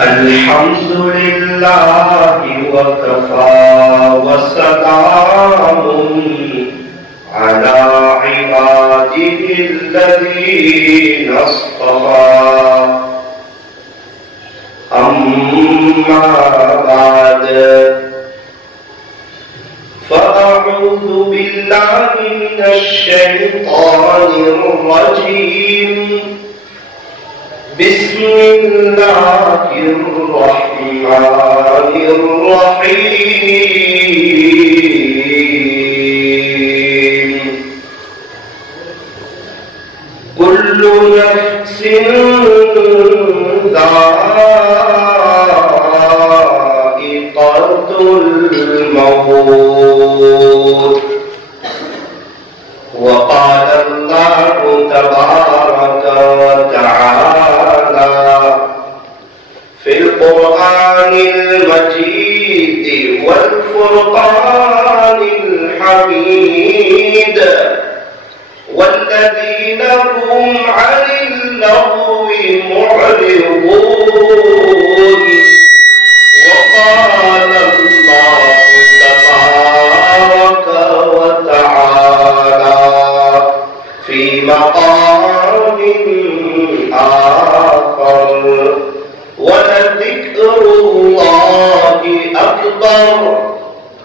الحمد لله وكفى وسلام على عباده الذين اصطفى أما بعد فأعوذ بالله من الشيطان الرجيم بسم الله الرحمن الرحيم كل نفس ذائقة الموت وقال الله تبارك وتعالى في القرآن المجيد والفرقان الحميد والذين هم عن اللغو معرضون وقال الله تبارك وتعالى في مقام آخر ولذكر الله أكبر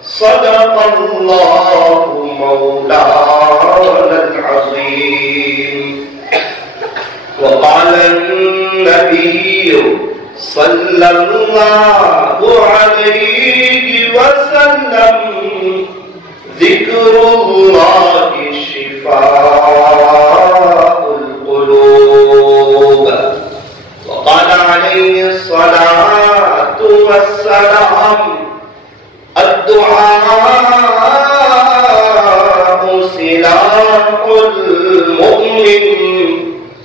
صدق الله مولانا العظيم وقال النبي صلى الله عليه وسلم ذكر الله شفاء القلوب وقال عليه الصلاة والسلام الدعاء سلاح المؤمن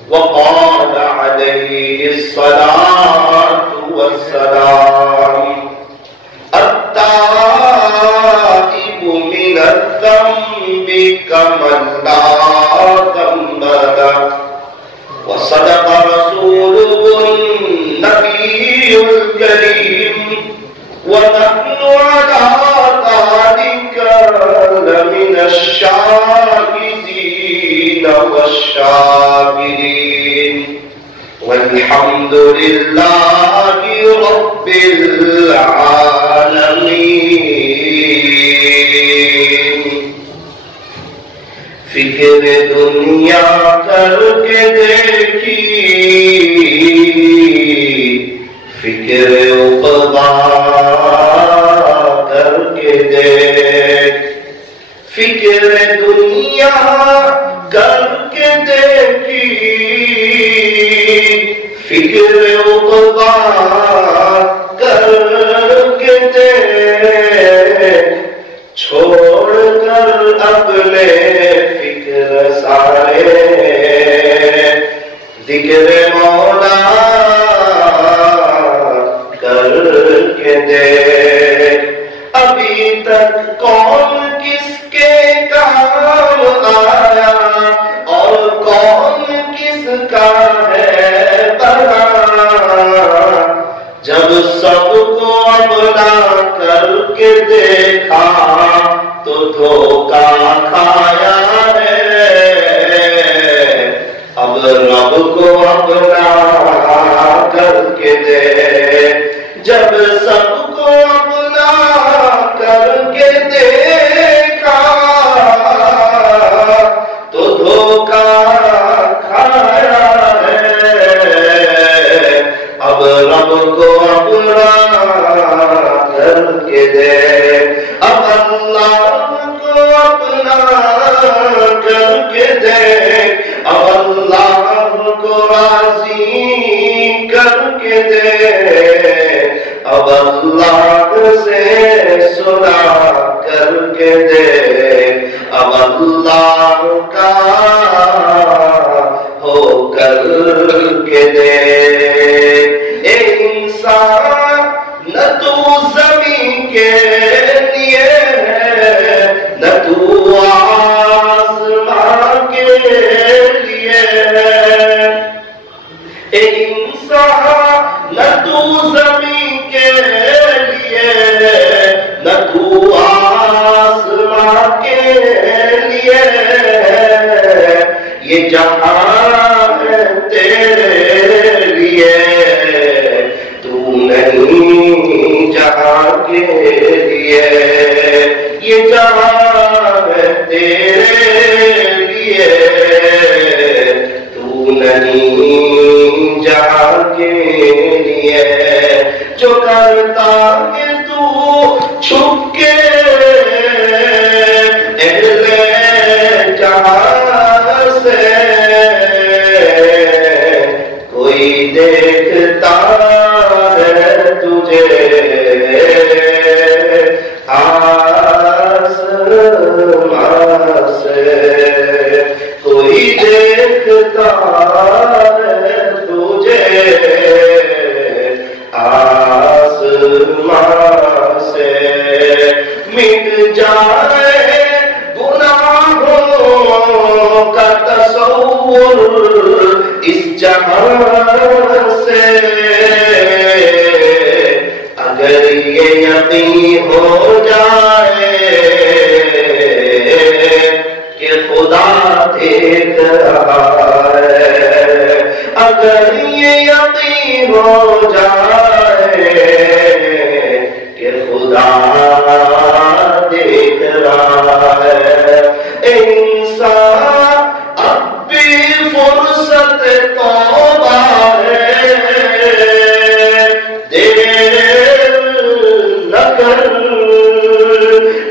وقال عليه الصلاة والسلام التائب من الذنب كمن لا ذنب له وصدق رسوله النبي الكريم ونحن على ذلك لمن الشاهدين والشاكرين والحمد لله رب العالمين فکر دنیا کر کے دیکھی فکر عقبا کر کے دیکھ فکر دنیا کر کے دیکھی فکر عقبا کر کے دیکھ چھوڑ کر اپنے فکر سارے ذکر مولا کر کے دیکھ ابھی تک کون کس کے کام آیا اور کون کس کا ہے بنا جب سب کو اپنا کر کے دیکھا تو دھوکا کھایا ہے اب رب کو اپنا کر کے دیکھ جب سب کو اپنا کر کے دیکھا تو دھوکا کھایا ہے اب رب کو اپنا کر کے دیکھ اب اللہ کو اپنا کر کے دیکھ اب اللہ کو راضی کر کے دیکھ اب اللہ سے سنا کر کے دیکھ اب اللہ کا ہو کر کے دیکھ اے انسان نہ تو زمین کے لیے ہے نہ تو آسمان کے لیے ہے اے انسان نہ تو تو آسماں کے لیے، یہ جہاں ہے تیرے لیے، تو نہیں جہاں کے لیے، یہ جہاں ہے تیرے لیے، تو نہیں جہاں کے لیے، جو کرتا ہے تو چھپ کے اہل جہاں سے، کوئی دیکھتا ہے تجھے آسمان سے، کوئی دیکھتا ہے تجھے آسمان سے، مٹ جائے گناہوں کا تصور اس جہاں سے، اگر یہ یقین ہو جائے کہ خدا دیکھ رہا ہے، اگر یہ یقین ہو جائے کہ خدا دیکھ رہا ہے، انسان اب بھی فرصت توبہ ہے، دیر نہ کر،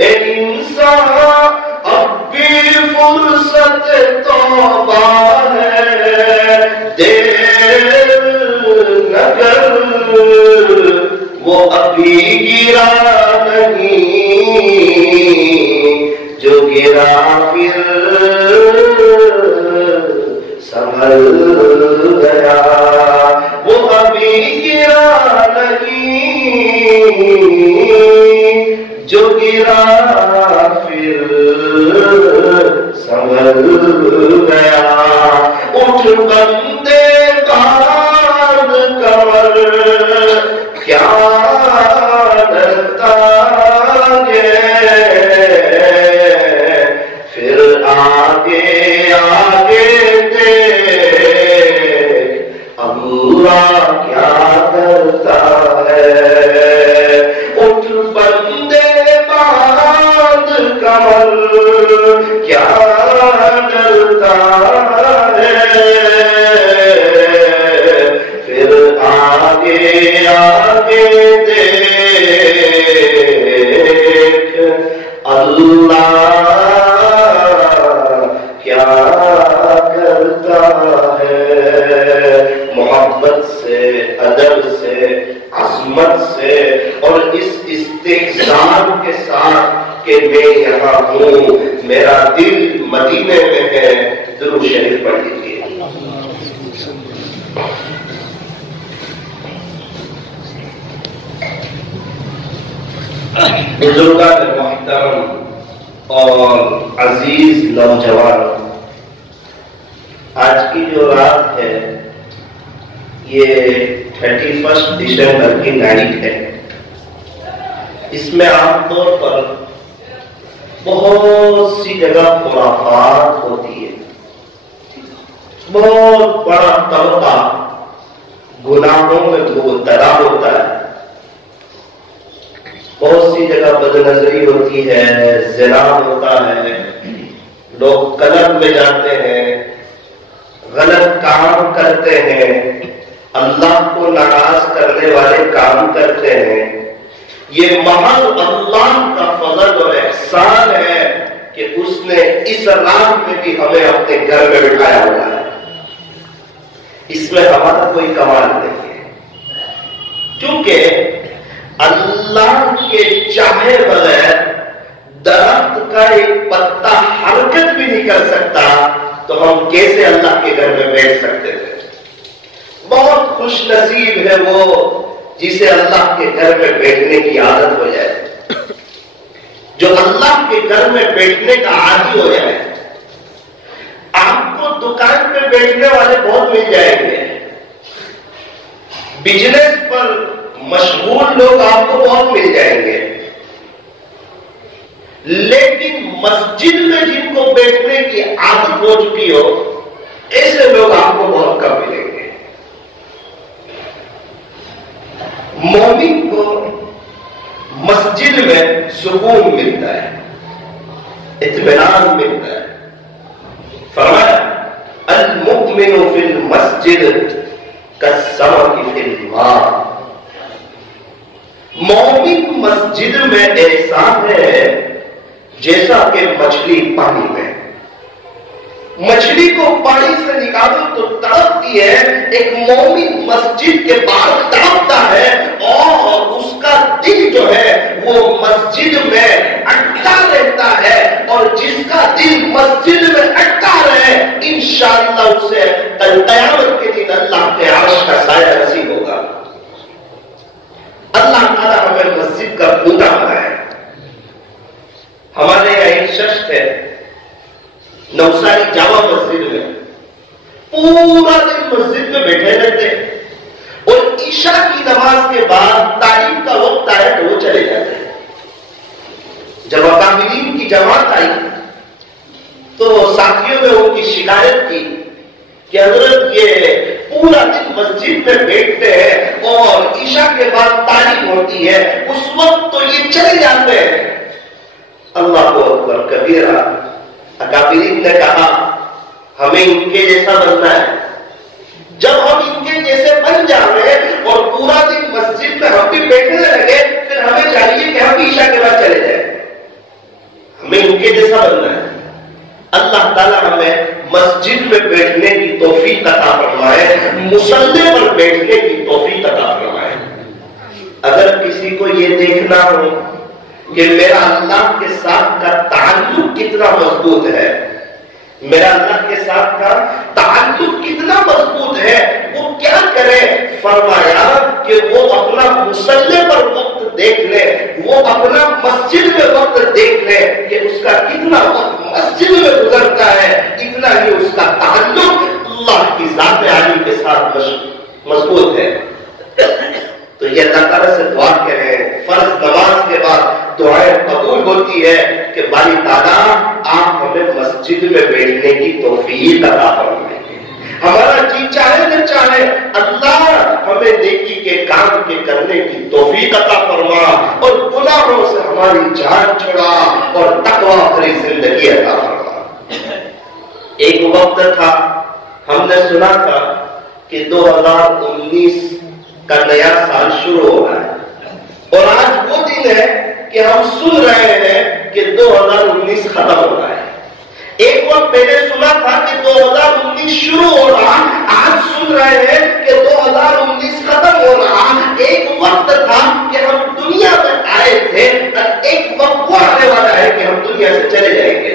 انسان اب بھی فرصت توبہ ہے، دیر نہ کر، وہ ابھی گرا نہیں جو گرا پھر سنبھل گیا، وہ ابھی گرا نہیں جو گرا پھر سنبھل گیا، اٹھ بندے بار کمر کیا ڈرتا گے، پھر آگے آگے دیکھ اللہ کیا کرتا ہے، اٹھ بندے باندھ کمر کیا ڈرتا ہے، پھر آگے آگے دیکھ اللہ کیا کرتا ہے، محبت سے، ادب سے، عظمت سے اور اس استحسان کے ساتھ کہ میں یہاں ہوں، میرا دل مدینے میں ہے، درود شریف پڑھ لیجیے۔ بزرگان محترم اور عزیز نوجوان، آج کی جو رات ہے یہ 31 دسمبر کی نائٹ ہے، اس میں عام طور پر بہت سی جگہ خرافات ہوتی ہے، بہت بڑا طبقہ گناہوں میں مبتلا ہوتا ہے، بہت سی جگہ بد نظری ہوتی ہے، زنا ہوتا ہے، لوگ کلب میں جاتے ہیں، غلط کام کرتے ہیں، اللہ کو ناراض کرنے والے کام کرتے ہیں۔ یہ محض اللہ کا فضل اور احسان ہے کہ اس نے اس رات میں بھی ہمیں اپنے گھر میں بٹھایا ہوا ہے، اس میں ہمارا کوئی کمال نہیں ہے، کیونکہ اللہ کے چاہے بغیر درخت کا ایک پتا حرکت بھی نہیں کر سکتا، تو ہم کیسے اللہ کے گھر میں بیٹھ سکتے تھے؟ بہت خوش نصیب ہے وہ جسے اللہ کے گھر میں بیٹھنے کی عادت ہو جائے، جو اللہ کے گھر میں بیٹھنے کا عادی ہو جائے۔ آپ کو دکان پہ بیٹھنے والے بہت مل جائیں گے، بزنس پر مشغول لوگ آپ کو بہت مل جائیں گے، لیکن مسجد میں جن کو بیٹھنے کی عادت ہو چکی ہو ایسے لوگ آپ کو بہت کم ملیں گے. مومن کو مسجد میں سکون ملتا ہے, اطمینان ملتا ہے. فرمایا المؤمن فی المسجد کالسمک فی الماء. مومن مسجد میں ایسا ہے جیسا کہ مچھلی پانی میں. مچھلی کو پانی سے نکالو تو تڑپتی ہے, ایک مومن مسجد کے باہر تڑپتا ہے اور اس کا دل جو ہے وہ مسجد میں اٹکا رہتا ہے, اور جس کا دل مسجد میں اٹکا رہے انشاءاللہ اسے کل قیامت کے دن اللہ کے عرش کا سایہ نصیب ہوگا. اللہ تعالیٰ ہمیں مسجد کا پوتا بنایا. ہمارے یہاں ایک شخص ہے نوساری جامع مسجد میں, پورا دن مسجد میں بیٹھے رہتے اور عشاء کی نماز کے بعد تعلیم کا وقت آئے تو وہ چلے جاتے ہیں. جب اکابرین کی جماعت آئی تو ساتھیوں نے ان کی شکایت کی کہ حضرت یہ پورا دن مسجد میں بیٹھتے ہیں اور عشاء کے بعد تعلیم ہوتی ہے, اس وقت تو یہ چلے جاتے ہیں. اللہ کو اکبر کبیرہ. اکابرین نے کہا ہمیں ان کے جیسا بننا ہے. جب ہم ان کے جیسے بن جاتے ہیں اور پورا دن مسجد میں ہم بھی بیٹھنے لگے پھر ہمیں چاہیے کہ ہم عشاء کے بعد چلے جائیں. ہمیں ان کے جیسا بننا ہے. اللہ تعالیٰ ہمیں مسجد میں بیٹھنے کی توفیق عطا فرمائے, مصلی پر بیٹھنے کی توفیق عطا فرمائے. اگر کسی کو یہ دیکھنا ہو کہ میرا اللہ کے ساتھ کا تعلق کتنا مضبوط ہے, میرا اللہ کے ساتھ کا تعلق کتنا مضبوط ہے, وہ کیا کرے؟ فرمایا کہ وہ اپنا مصلی پر وقت دیکھ لے, وہ اپنا مسجد میں وقت دیکھ لے کہ اس کا کتنا وقت مسجد میں گزرتا ہے, اتنا ہی اس کا تعلق اللہ کی ذات عالی کے ساتھ مضبوط ہے. تو یہ اللہ تعالیٰ سے دعا کریں, فرض نماز کے بعد دعائیں قبول ہوتی ہے کہ باری تعالیٰ آپ ہمیں مسجد میں بیٹھنے کی توفیق عطا فرمائیں. ہمارا جی چاہے نہ چاہے اللہ ہمیں نیکی کے کام کے کرنے کی توفیق عطا فرما اور گناہوں سے ہماری جان چھڑا اور تقویٰ بھری زندگی عطا فرما. ایک وقت تھا ہم نے سنا تھا کہ 2019 کا نیا سال شروع ہو رہا ہے اور آج وہ دن ہے کہ ہم سن رہے ہیں کہ 2019 ختم ہو رہا ہے. ایک وقت پہلے سنا تھا کہ 2019 شروع ہو رہا, آج سن رہے ہیں کہ 2019 ختم ہو رہا. ایک وقت تھا کہ ہم دنیا میں آئے تھے, ایک وقت وہ آنے والا ہے کہ ہم دنیا سے چلے جائیں گے.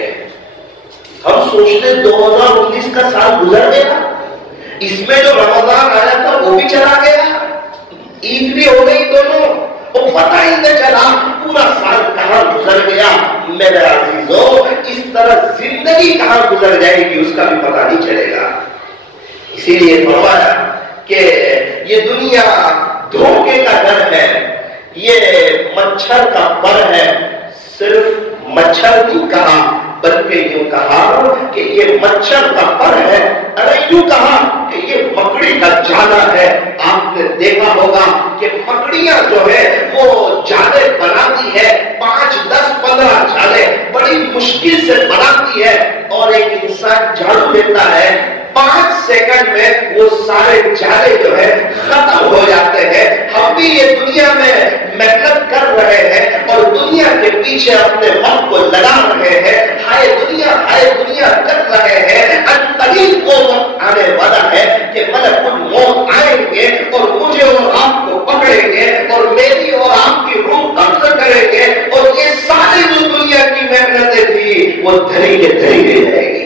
ہم سوچتے 2019 کا سال گزر گیا, اس میں جو رمضان آیا تھا وہ بھی چلا گیا, عید بھی ہو گئی دونوں, وہ پتہ ہی نہ چلا پورا سال کہاں گزر گیا. میرے عزیزوں, اس طرح زندگی کہاں گزر جائے گی اس کا بھی پتہ نہیں چلے گا. اسی لیے فرمایا کہ یہ دنیا دھوکے کا گھر ہے, یہ مچھر کا پر ہے. صرف مچھر نہیں کہا بلکہ یوں کہا کہ یہ مچھر کا پر ہے, ارے یوں کہا کہ یہ مکڑی کا جالا ہے. آپ نے دیکھا ہوگا کہ مکڑیاں جو ہے وہ جالے بناتی ہے, 5, 10, 15 جالے بڑی مشکل سے بناتی ہے, اور ایک انسان جھاڑو لیتا ہے 5 سیکنڈ میں وہ سارے جالے جو ہے ختم ہو جاتے ہیں. ہم بھی یہ دنیا میں محنت کر رہے ہیں اور دنیا کے پیچھے اپنے وقت کو لگا رہے ہیں, ہائے دنیا کر رہے ہیں. قریب وہ وقت آنے والا ہے کہ ملک الموت آئیں گے اور مجھے اور آپ کو پکڑیں گے اور میری اور آپ کی روح قبضہ کریں گے, اور یہ ساری جو دنیا کی محنتیں تھی وہ دھری کے دھری رہ جائے گی.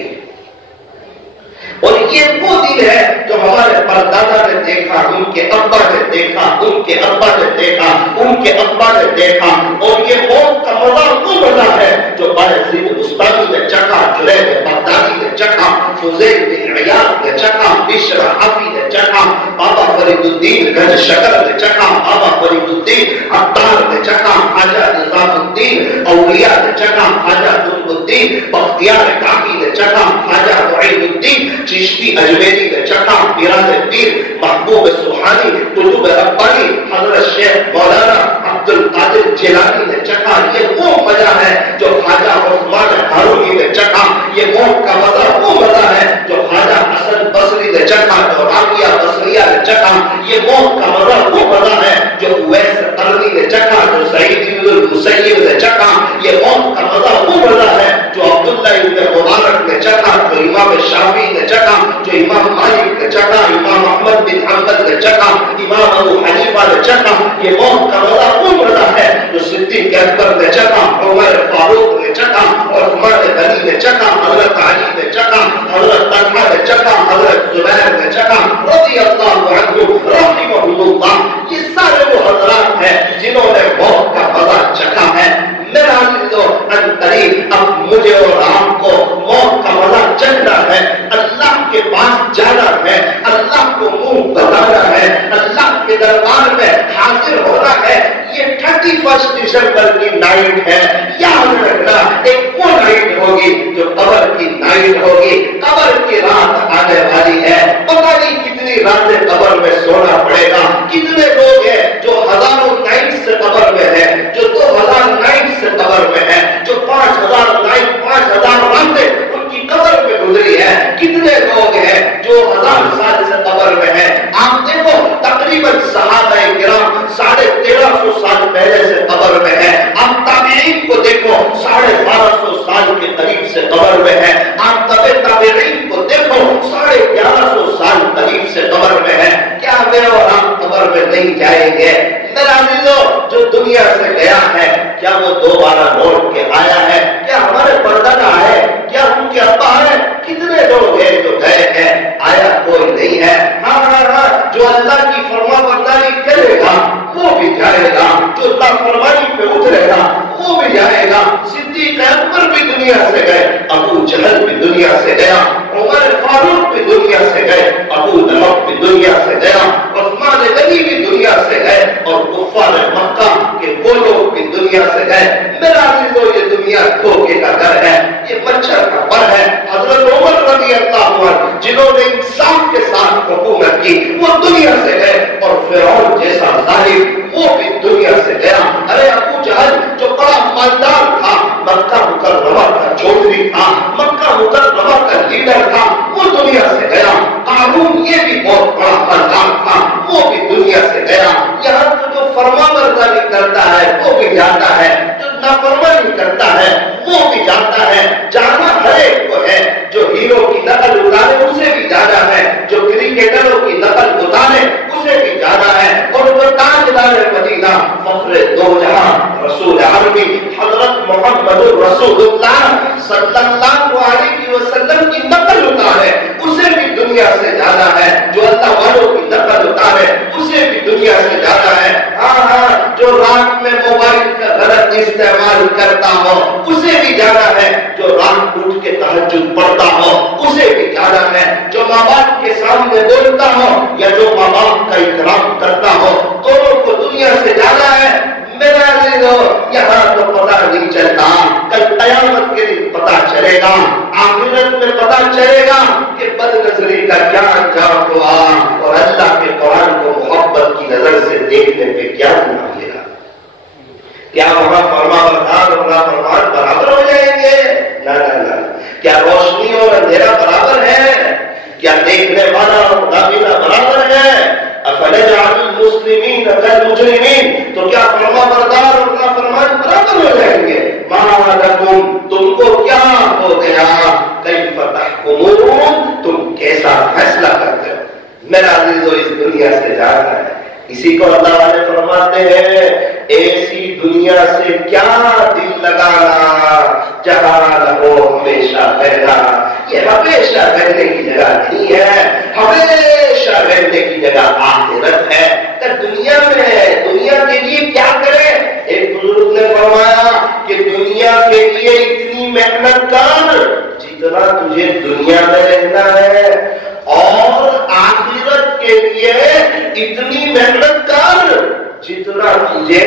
اور یہ وہ دن ہے جو ہمارے پردادا نے دیکھا, ان کے ابا نے دیکھا, ان کے ابا نے دیکھا, ان کے ابا نے دیکھا. اور یہ موت کا مزہ وہ مزہ ہے جو بایزید بستانی نے چکھا, جنید بغدادی نے چکھا, فضیل بن عیاض نے چکھا, بشر حفی نے چکھا, بابا فرید الدین گنج شکر نے چکھا, بابا فرید الدین عطار نے چکھا, خواجہ نظام الدین اولیاء نے چکا خواجہ قطب الدین بختیار کاکی نے چکا خواجہ معین الدین چشتی اجمیری نے چکا میراث پیر محبوب سبحانی قطب ربانی حضرت شیخ مولانا عبد القادر جیلانی نے چکا. یہ وہ مزہ ہے جو خواجہ عثمان ہارونی نے چکا. یہ موت کا مزہ وہ مزہ ہے جو خواجہ حسن بصری نے چکا، جو رابعہ بصریہ نے چکا. یہ موت کا مزہ وہ مزہ ہے جو اویس قرنی نے چکا، جو سعید بن المسیب نے چکا. یہ موت کا مزہ وہ مزہ ہے جو عبداللہ ابن مبارک نے چکا، جو امام شافعی نے چکا، جو امام مالک نے چکا، امام احمد بن حنبل نے چکا، امام ابو حنیفہ نے چکا. یہ موت کا مزہ وہ مزہ ہے جو صدیق اکبر نے چکا، عمر فاروق نے چکا، عثمان غنی نے چکا، حضرت علی نے چکا، حضرت طلحہ نے چکا، حضرت زبیر نے چکا رضی اللہ عنہ رحمہ اللہ. یہ سارے وہ حضرات ہیں جنہوں نے موت کا مزہ چکا ہے. میرا ان قریب اب مجھے اور آپ کو موت کا مزہ چکنا ہے. اللہ کے پاس جانا ہے، اللہ کو منہ بتانا ہے، اللہ کے دربار میں حاضر ہونا ہے. یہ 31 دسمبر کی نائٹ ہے. یاد رکھنا ایک وہ نائٹ ہوگی جو قبر کی نائٹ ہوگی. قبر کی رات آنے والی ہے. پتہ نہیں کتنی راتیں قبر میں سونا پڑے گا. کتنے لوگ ہیں جو ہزاروں نائٹ سے قبر میں ہے، جو 2000 نائٹ سے قبر میں ہے، جو 5000 نائٹ 5000 راتیں ان کی قبر میں گزری ہے. کتنے لوگ ہیں جو 1000 سال سے قبر میں ہے. آپ دیکھو تقریباً صحابہ کرام 1350 سال پہلے سے قبر میں ہے. آپ تابعین کو دیکھو 1250 سال کے قریب سے قبر میں ہے. آپ تابعین کو دیکھو 1150 سال قریب سے قبر میں ہے. کیا میں اور آپ قبر میں نہیں جائیں گے؟ میرا دلو جو دنیا سے گیا ہے کیا وہ دوبارہ لوٹ کے آیا ہے؟ کیا ہمارے پردادا ہے؟ کیا ان کے ابا ہے؟ کتنے لوگ ہیں جو گئے ہیں؟ آیا کوئی نہیں ہے. ہاں ہاں ہاں جو اللہ کی فرما برداری کرے گا وہ بھی جائے گا، جو اللہ فرمانی پہ اترے گا وہ بھی جائے گا. صدیق اکبر بھی دنیا سے گئے، ابو جہل بھی دنیا سے گیا، عمر فاروق بھی دنیا سے گئے، ابو لہب بھی دنیا سے گیا، عثمان غنی بھی دنیا سے گئے، اور کفار مکہ کے وہ لوگ بھی دنیا سے گئے. میرا دل یہ دنیا دھوکے کا گھر ہے، یہ مچھر کا پر ہے. حضرت عمر رضی اللہ عنہ جنہوں نے انصاف کے ساتھ حکومت کی وہ دنیا سے گئے، اور فرعون جیسا ظالم وہ بھی دنیا سے گیا. ارے ابو جہل جو بڑا مالدار تھا، مکہ مکرمہ کا چودھری تھا، مکہ مکرمہ کا لیڈر تھا، وہ دنیا سے گیا. قارون یہ بھی بہت بڑا مالدار تھا، وہ بھی دنیا سے گیا. یہاں تو جو فرما برداری کرتا ہے وہ بھی جاتا ہے، جو نافرمانی کرتا ہے وہ بھی جاتا ہے. جانا ہر ایک کو ہے. جو ہیرو کی نقل اتارے اسے بھی جانا ہے، جو کرکٹروں کی نقل اتارے اسے بھی جانا ہے. اور جو تاجدار مدینہ فخر دو جہاں رسول عربی حضرت محمد رسول اللہ صلی اللہ علیہ وسلم کی نقل اتارے اسے بھی دنیا سے جانا ہے. جو اللہ والوں کی نقل اتارے اسے بھی دنیا سے جانا ہے. ہاں ہاں جو رات میں موبائل کا غلط استعمال کرتا ہو اسے بھی جانا ہے. جو رات اٹھ کے تہجد پڑھتا ہو اسے بھی جانا ہے. جو ماں باپ کے سامنے بولتا ہو یا جو ماں باپ کا اکرام کرتا ہو دونوں کو دنیا سے جانا ہے. میرا دل یہاں تو پتا نہیں چلتا، کل قیامت کے دن پتا چلے گا، آخرت میں پتا چلے گا کہ بد نظری کا کیا انجام ہوا اور اللہ کے قرآن کو محبت کی نظر سے دیکھنے پہ کیا ملے گا. کیا وہاں فرما بردار اور نافرمان برابر ہو جائیں گے؟ نہ نہ نہ. کیا روشنی اور اندھیرا برابر ہے؟ کیا دیکھنے والا اور نابینا برابر ہے؟ افنجعل المسلمین کالمجرمین. تو کیا فرما بردار اور نافرمان برابر ہو جائیں گے؟ ما لکم تم کو کیا ہو گیا؟ کیف تحکمون تم کیسا فیصلہ کرتے ہو؟ میرا دل تو اس دنیا سے جانا ہے. اسی کو اللہ والے فرماتے ہیں ایسی دنیا سے کیا دل لگانا جہاں رہو ہمیشہ رہنا. یہ ہمیشہ رہنے کی جگہ نہیں ہے، ہمیشہ رہنے کی جگہ آخرت ہے. دنیا میں دنیا کے لیے کیا کرے؟ ایک بزرگ نے فرمایا کہ دنیا کے لیے اتنی محنت کر جتنا تجھے دنیا میں رہنا ہے، اور آخرت کے لیے اتنی محنت کر جتنا تجھے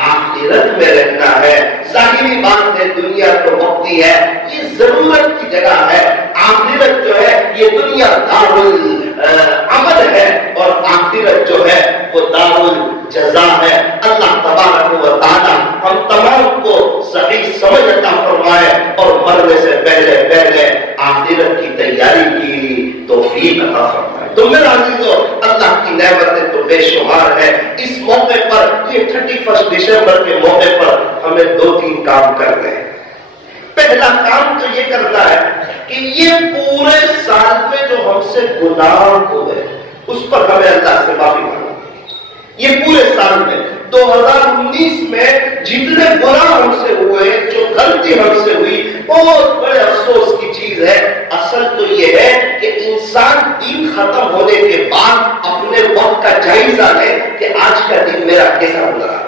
آخرت میں رہنا ہے. ظاہری بات ہوتی ہے یہ ضرورت کی جگہ ہے، آخرت جو ہے یہ دنیا دارالعمل ہے اور آخرت جو ہے وہ دارالجزا ہے۔ اللہ تبارک و تعالی ہم تمام کو صحیح سمجھ عطا فرمائے اور مرنے سے پہلے پہلے آخرت کی تیاری کی توفیق عطا فرمائے۔ تو میرا عزیزو، اللہ کی نعمتیں تو بے شمار ہے۔ اس موقع پر یہ 31 دسمبر کے موقع پر ہمیں 2-3 کام کرنے ہیں۔ پہلا کام تو یہ کرنا ہے کہ یہ پورے سال میں جو ہم سے گناہ ہوئے اس پر ہمیں اللہ سے معافی مانگنا۔ یہ پورے سال میں 2019 میں جتنے گناہ ہم سے ہوئے، جو غلطی ہم سے ہوئی، بہت بڑے افسوس کی چیز ہے۔ اصل تو یہ ہے کہ انسان دن ختم ہونے کے بعد اپنے وقت کا جائزہ لے کہ آج کا دن میرا کیسا گزرا۔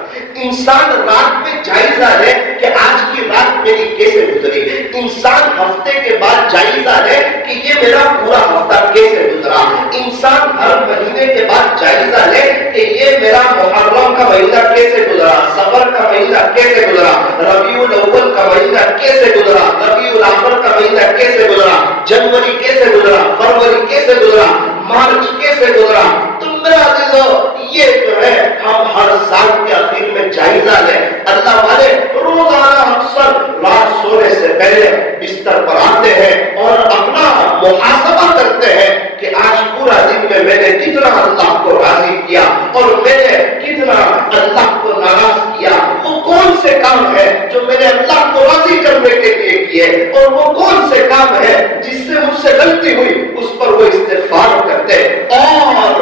انسان رات میں جائزہ لے کہ آج کی رات میری کیسے گزری۔ انسان ہفتے کے بعد جائزہ لے کہ یہ میرا پورا ہفتہ کیسے گزرا۔ انسان ہر مہینے کے بعد جائزہ لے کہ یہ میرا محرم کا مہینہ کیسے گزرا، صفر کا مہینہ کیسے گزرا، ربیع الاول کا مہینہ کیسے گزرا، ربیع الاخر کا مہینہ کیسے گزرا، جنوری کیسے گزرا، فروری کیسے گزرا، مارچ کیسے گزرا۔ تو میرا عزیزو، یہ جو ہے ہم ہر سال کے آخر میں جائزہ لیں۔ اللہ والے روزانہ اکثر رات سونے سے پہلے بستر پر آتے ہیں اور اپنا محاسبہ کرتے ہیں کہ آج پورا دن میں نے کتنا اللہ کو راضی کیا اور میں نے کتنا اللہ کو ناراض کیا۔ وہ کون سے کام ہے جو میں نے اللہ کو راضی کرنے کے لیے کیے اور وہ کون سے کام ہے جس سے مجھ سے غلطی ہوئی اس پر وہ استغفار کرتے اور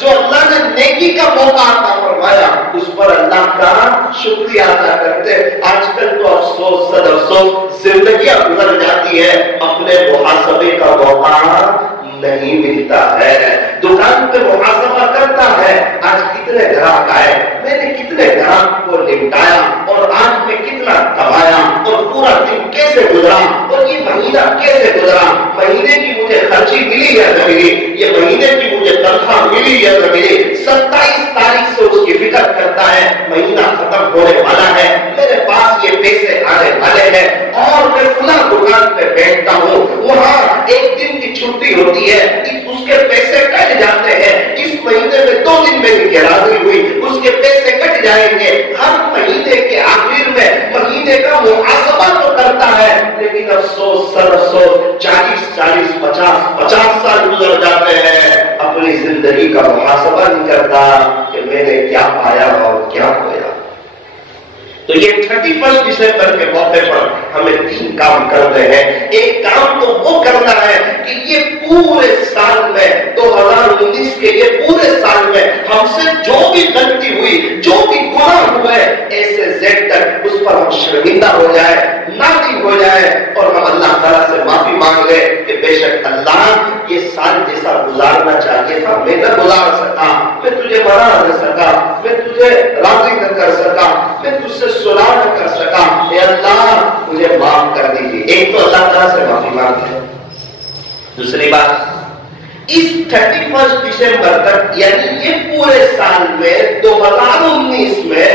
جو اللہ نے نیکی کا موقع عطا فرمایا اس پر اللہ کا شکریہ ادا کرتے۔ آج کل تو افسوس صد افسوس زندگیاں گزر جاتی ہے، اپنے محاسبے کا موقع نہیں ملتا ہے۔ دکان پہ محاسبہ کرتا ہے، آج کتنے گراہک آئے، میں نے کتنے گراہک کو نمٹایا اور آج میں کتنا کمایا اور پورا دن کیسے گزرا اور یہ مہینہ کیسے گزرا، مہینے کی مجھے خرچی ملی یا نہ ملی، یہ مہینے کی مجھے تنخواہ ملی یا نہ ملی۔ 27 تاریخ سے اس کی فکر کرتا ہے مہینہ ختم ہونے والا ہے، میرے پاس یہ پیسے آنے والے ہیں اور میں فلاں دکان پہ بیٹھتا ہوں، وہاں ایک دن کی چھٹی ہوتی ہے، اس کے پیسے کٹ جاتے ہیں، اس مہینے میں 2 دن میری گرانی ہوئی، اس کے پیسے کٹ جائیں گے۔ ہر مہینے کے آخر میں مہینے کا محاسبہ تو کرتا ہے، لیکن افسوس سر افسوس 40 50 سال گزر جاتے ہیں، اپنی زندگی کا محاسبہ نہیں کرتا کہ میں نے کیا پایا اور کیا کھویا۔ تو یہ 31 دسمبر کے موقع پر ہمیں 3 کام کرنے ہیں۔ ایک کام تو وہ کرنا ہے کہ یہ پورے سال میں 2019 کے یہ پورے سال میں ہم سے جو بھی غلطی ہوئی، جو بھی گناہ ہوئے، ایسے زیڈ تک اس پر ہم شرمندہ ہو جائے، نادم ہو جائے اور ہم اللہ تعالیٰ سے معافی مانگ لیں کہ بے شک اللہ یہ سال جیسا گزارنا چاہیے تھا میں نہ گزار سکا، میں تجھے منا نہ سکا، میں تجھے راضی نہ کر سکا، میں تجھ سے صلح نہ کر سکا، اے اللہ مجھے معاف کر دیجیے۔ ایک تو اللہ تعالیٰ سے معافی مانگتے ہیں۔ دوسری بات، اس 31 دسمبر تک یعنی یہ پورے سال میں 2019 میں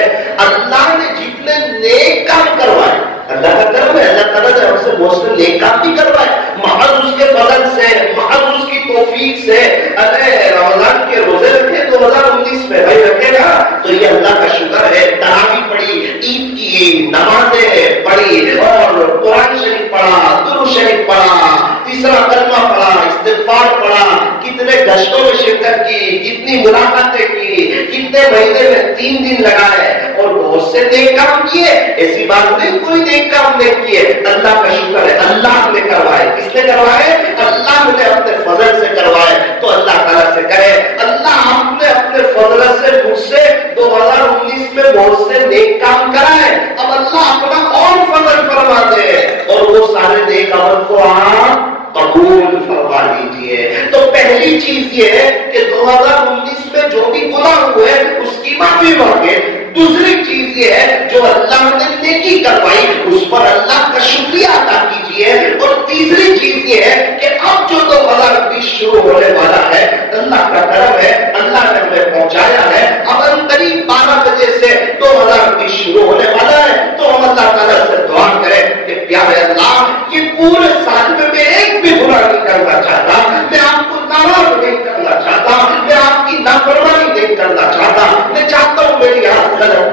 اللہ نے جتنے نیک کام کروائے، اللہ کا کرم ہے، اللہ تعالیٰ نے ہم سے بہت سے نیک کام بھی کروائے، محض اس کے فضل سے، محض اس کی توفیق سے۔ ارے رمضان کے روزے رکھے 2019 میں، بھائی رکھے نا، تو یہ اللہ کا شکر ہے۔ تراویح پڑھی، عید کی نمازیں پڑھی اور قرآن شریف پڑھا، درود شریف پڑھا، تیسرا کلمہ پڑھا، استغفار پڑھا، کتنے گشتوں میں شرکت کی، کتنی ملاقاتیں کی، کتنے مہینے میں 3 دن لگائے اور بہت سے نیک کام کیے۔ ایسی بات نہیں کوئی نیک کام نہیں کیے، اللہ کا شکر ہے، اللہ نے کروائے۔ کس نے کروائے؟ اللہ نے اپنے فضل سے کروائے۔ تو اللہ تعالیٰ سے کہے اللہ آپ نے اپنے فضل سے مجھ سے 2019 میں بہت سے نیک کام کرائے، اب اللہ اپنا اور فضل فرما دے اور وہ سارے نیک عمل کو آپ قبول فرما لیجیے۔ تو پہلی چیز یہ ہے کہ 2019 میں جو بھی گناہ ہوئے اس کی معافی مانگے۔ دوسری چیز یہ ہے جو اللہ نے نیکی کروائی اس پر اللہ کا شکریہ ادا کیجیے۔ اور تیسری چیز یہ ہے کہ اب جو 2020 شروع ہونے والا ہے، اللہ کا کرم ہے، اللہ نے ہمیں پہنچایا ہے، اب قریب 12 بجے سے 2020 شروع ہونے والا ہے۔ تو ہم اللہ تعالیٰ سے دعا کریں کہ پیارے اللہ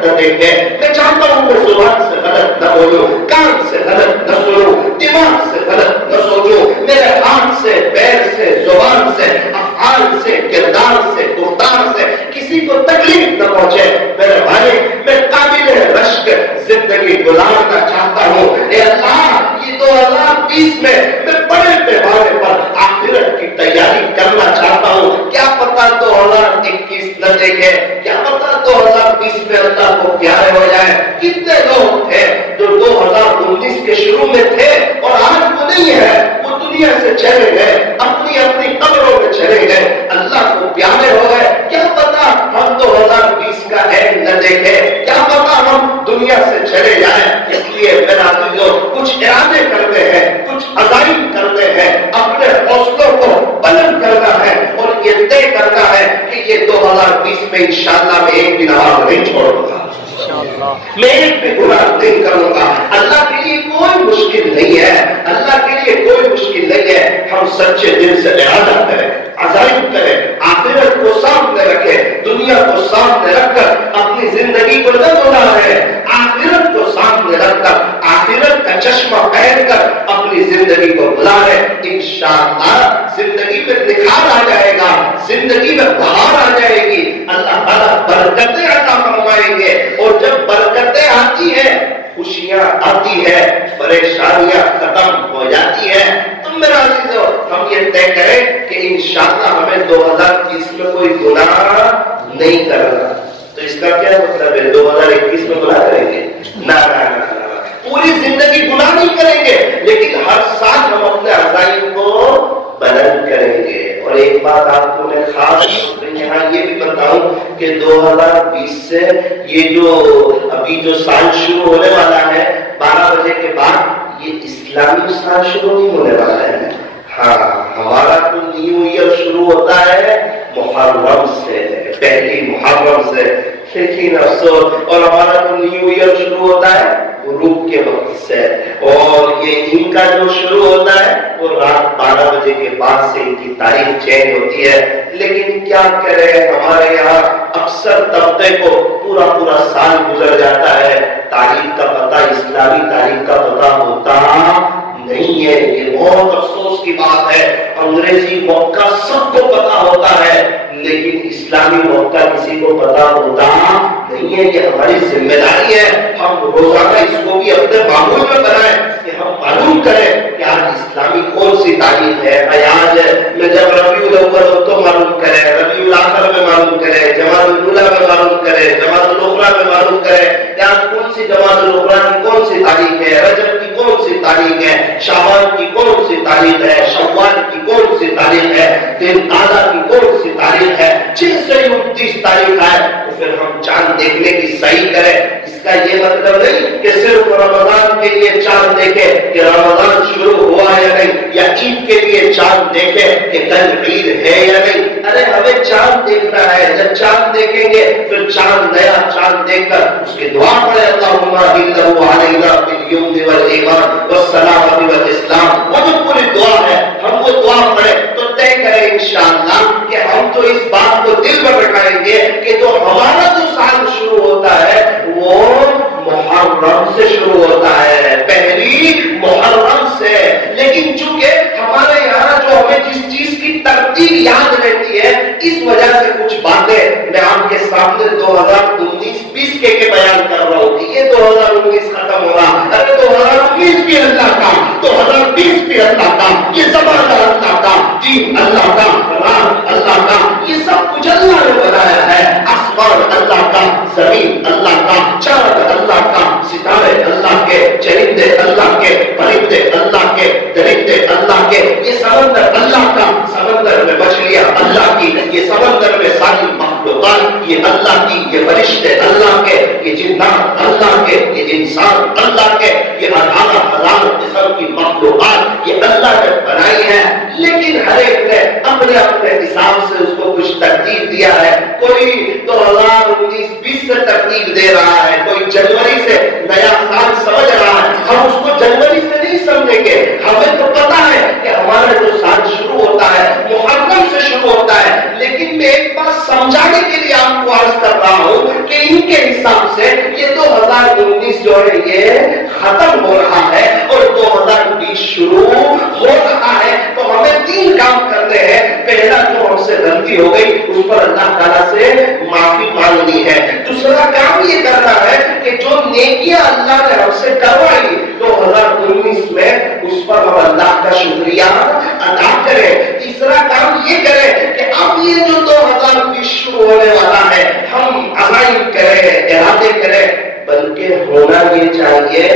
نہ دیکھے. میں چاہتا ہوں کہ زبان سے غلط نہ بولوں, کان سے غلط نہ سنوں, دماغ سے غلط نہ سوچوں, میرے ہاتھ سے, پیر سے, زبان سے, افعال سے, کردار سے, گفتار سے کسی کو تکلیف نہ پہنچے. میرے بھائی, میں قابل رشک زندگی گزارنا چاہتا ہوں. اے اللہ, یہ 2020 میں بڑے پیمانے پر آخرت کی تیاری کرنا چاہتا ہوں. کیا پتا 2021 نہ دیکھے, کیا پتا 2020 میں اللہ کو پیارے ہو جائے. کتنے لوگ تھے جو 2019 کے شروع میں تھے اور آج وہ نہیں ہے, وہ دنیا سے چلے گئے, اپنی اپنی قبروں میں چلے گئے, اللہ کو پیارے ہو گئے. کیا پتا ہم 2020 کا اینڈ نہ دیکھے, کیا پتا ہم دنیا سے چلے جائیں. اس لیے میرا عزیزو, کچھ ارادے کرتے ہیں, کچھ عزائم کرتے ہیں, اپنے حوصلوں کو بلند کرنا ہے اور یہ طے کرنا ہے کہ یہ 2020 میں انشاءاللہ میں ایک بھی نماز نہیں چھوڑوں گا, میں ایک بھی گناہ نہیں کروں گا. اللہ کے لیے کوئی مشکل نہیں ہے, اللہ کے لیے کوئی مشکل نہیں ہے. ہم سچے دل سے ارادہ کریں, عزائم کریں, آخرت کو سامنے رکھیں, دنیا کو سامنے رکھ کر اپنی زندگی کو نہ گزاریں, آخرت کو سامنے رکھ کر آخرت کا چشمہ پہن کر اپنی زندگی کو گزاریں. انشاءاللہ زندگی میں نکھار آ جائے گا, زندگی میں بہار آ جائے گی, اللہ تعالیٰ برکتیں عطا فرمائیں گے. اور جب برکتیں آتی ہیں, خوشیاں آتی ہے, پریشانیاں ختم ہو جاتی ہیں. تم میرا عزیزو, ہم یہ طے کریں کہ انشاءاللہ ہمیں 2030 میں کوئی گناہ نہیں کرنا. تو اس کا کیا مطلب ہے 2021 میں گناہ کریں گے؟ نہ, پوری زندگی گناہ نہیں کریں گے, لیکن ہر سال ہم اپنے عزائم کو بلند کریں گے. اور ایک بات آپ کو میں خاص یہاں یہ بھی بتاؤں کہ 2020 سے یہ جو ابھی جو سال شروع ہونے والا ہے 12 بجے کے بعد, یہ اسلامی سال شروع نہیں ہونے والا ہے. ہاں, ہمارا تو نیو ایئر شروع ہوتا ہے محرم سے, پہلی محرم سے, لیکن افسوس, اور ہمارا تو نیو ایئر شروع ہوتا ہے غروب کے وقت سے, اور یہ ان کا جو شروع ہوتا ہے وہ رات 12 بجے کے بعد سے ان کی تاریخ چینج ہوتی ہے. لیکن کیا کرے, ہمارے یہاں اکثر طبقے کو پورا سال گزر جاتا ہے, تاریخ کا پتہ, اسلامی تاریخ کا پتہ ہوتا نہیں ہے. یہ بہت افسوس کی بات ہے. انگریزی موقع سب کو پتا ہوتا ہے, لیکن اسلامی موقع کسی کو پتا ہوتا نہیں ہے. یہ ہماری ذمہ داری ہے, ہم روزانہ اس کو بھی اپنے معمول میں بنائیں کہ ہم معلوم کریں کہ آج اسلامی کون سی تاریخ ہے. آج میں جب ربیع الاول ہو تو معلوم کریں, ربیع الاخر میں معلوم کریں, جمادی الاولیٰ میں معلوم کریں, جمادی الاخری میں معلوم کریں کہ آج کون سی جمادی الاخری کی کون سی تاریخ ہے, رجب کی کون سی تاریخ ہے, شعبان کی کون سی تاریخ ہے, شوال کی کون سی تاریخ ہے, ذوالقعدہ کی کون سی تاریخ ہے. 6 سے 29 تاریخ ہے, تو پھر ہم چاند دیکھنے کی صحیح کریں. اس کا یہ مطلب نہیں کہ صرف رمضان کے لیے چاند دیکھے کہ رمضان شروع ہوا یا نہیں, یا عید کے لیے چاند دیکھے کہ کل عید ہے یا نہیں. ارے ہمیں چاند دیکھنا ہے, جب چاند دیکھیں گے پھر چاند, نیا چاند دیکھ کر اس کی دعا پڑے, اللہم اہلہ علینا بالیمن والایمان والسلامۃ والاسلام. وہ جو پوری دعا ہے, ہم وہ دعا پڑھیں تو طے کریں انشاءاللہ کہ ہم تو اس بات کو دل میں بٹھائیں گے کہ جو ہمارا جو سال شروع ہوتا ہے وہ محرم سے شروع ہوتا ہے, پہلی محرم سے. لیکن چونکہ ہمارے یہاں جو ہمیں جس چیز کی ترتیب یاد رہتی ہے, اس وجہ سے کچھ باتیں میں آپ کے سامنے 2019-20 کے بیان کر رہا ہوں. یہ 2019 ختم ہو رہا, ارے 2019 بھی اللہ کا, 2020 بھی اللہ کا, یہ زمانہ اللہ کا, دین اللہ کا, رات اللہ کا, یہ سب کچھ اللہ نے بنایا ہے. آسمان اللہ کا, زمین اللہ کا, چاند اللہ کا, ستارے اللہ کے, چرندے اللہ کے, پرندے اللہ کے, درندے اللہ کے, یہ سمندر اللہ کا, سمندر میں مچھلیاں اللہ کی, یہ سمندر میں ساری مخلوقات یہ اللہ کی, یہ فرشتے اللہ کے, یہ جنات اللہ کے, یہ انسان اللہ کے, یہ 18,000 قسم کی مخلوقات یہ اللہ نے بنائی ہے. لیکن ہر ایک نے اپنے اپنے حساب سے اس کو کچھ ترتیب دیا ہے. کوئی 2019-20 سے ترتیب دے رہا ہے, کوئی جنوری سے نیا سال سمجھ رہا ہے. ہم اس کو جنوری سے نہیں سمجھیں گے, ہمیں تو پتا ہے کہ ہمارا جو سال شروع ہوتا ہے محرم سے شروع ہوتا ہے. لیکن میں ایک بات سمجھانے کے لیے آپ کو عرض کر رہا ہوں کہ ان کے حساب سے یہ 2019 جو ہے یہ ختم ہو رہا ہے اور 2020 شروع ہو رہا ہے، تو ہمیں 3 کام کرنے ہیں۔ پہلا، جو ہم سے غلطی ہو گئی اس پر اللہ تعالیٰ سے معافی مانگنی ہے۔ دوسرا کام یہ کرنا ہے کہ جو نیکیاں اللہ نے ہم سے کروائی 2019 میں اس پر ہم اللہ کا شکریہ ادا کریں۔ تیسرا کام یہ کریں کہ اب یہ جو 2020 شروع ہونے والا ہے ہم عزائم کریں، ارادے کریں، بلکہ ہونا یہ چاہیے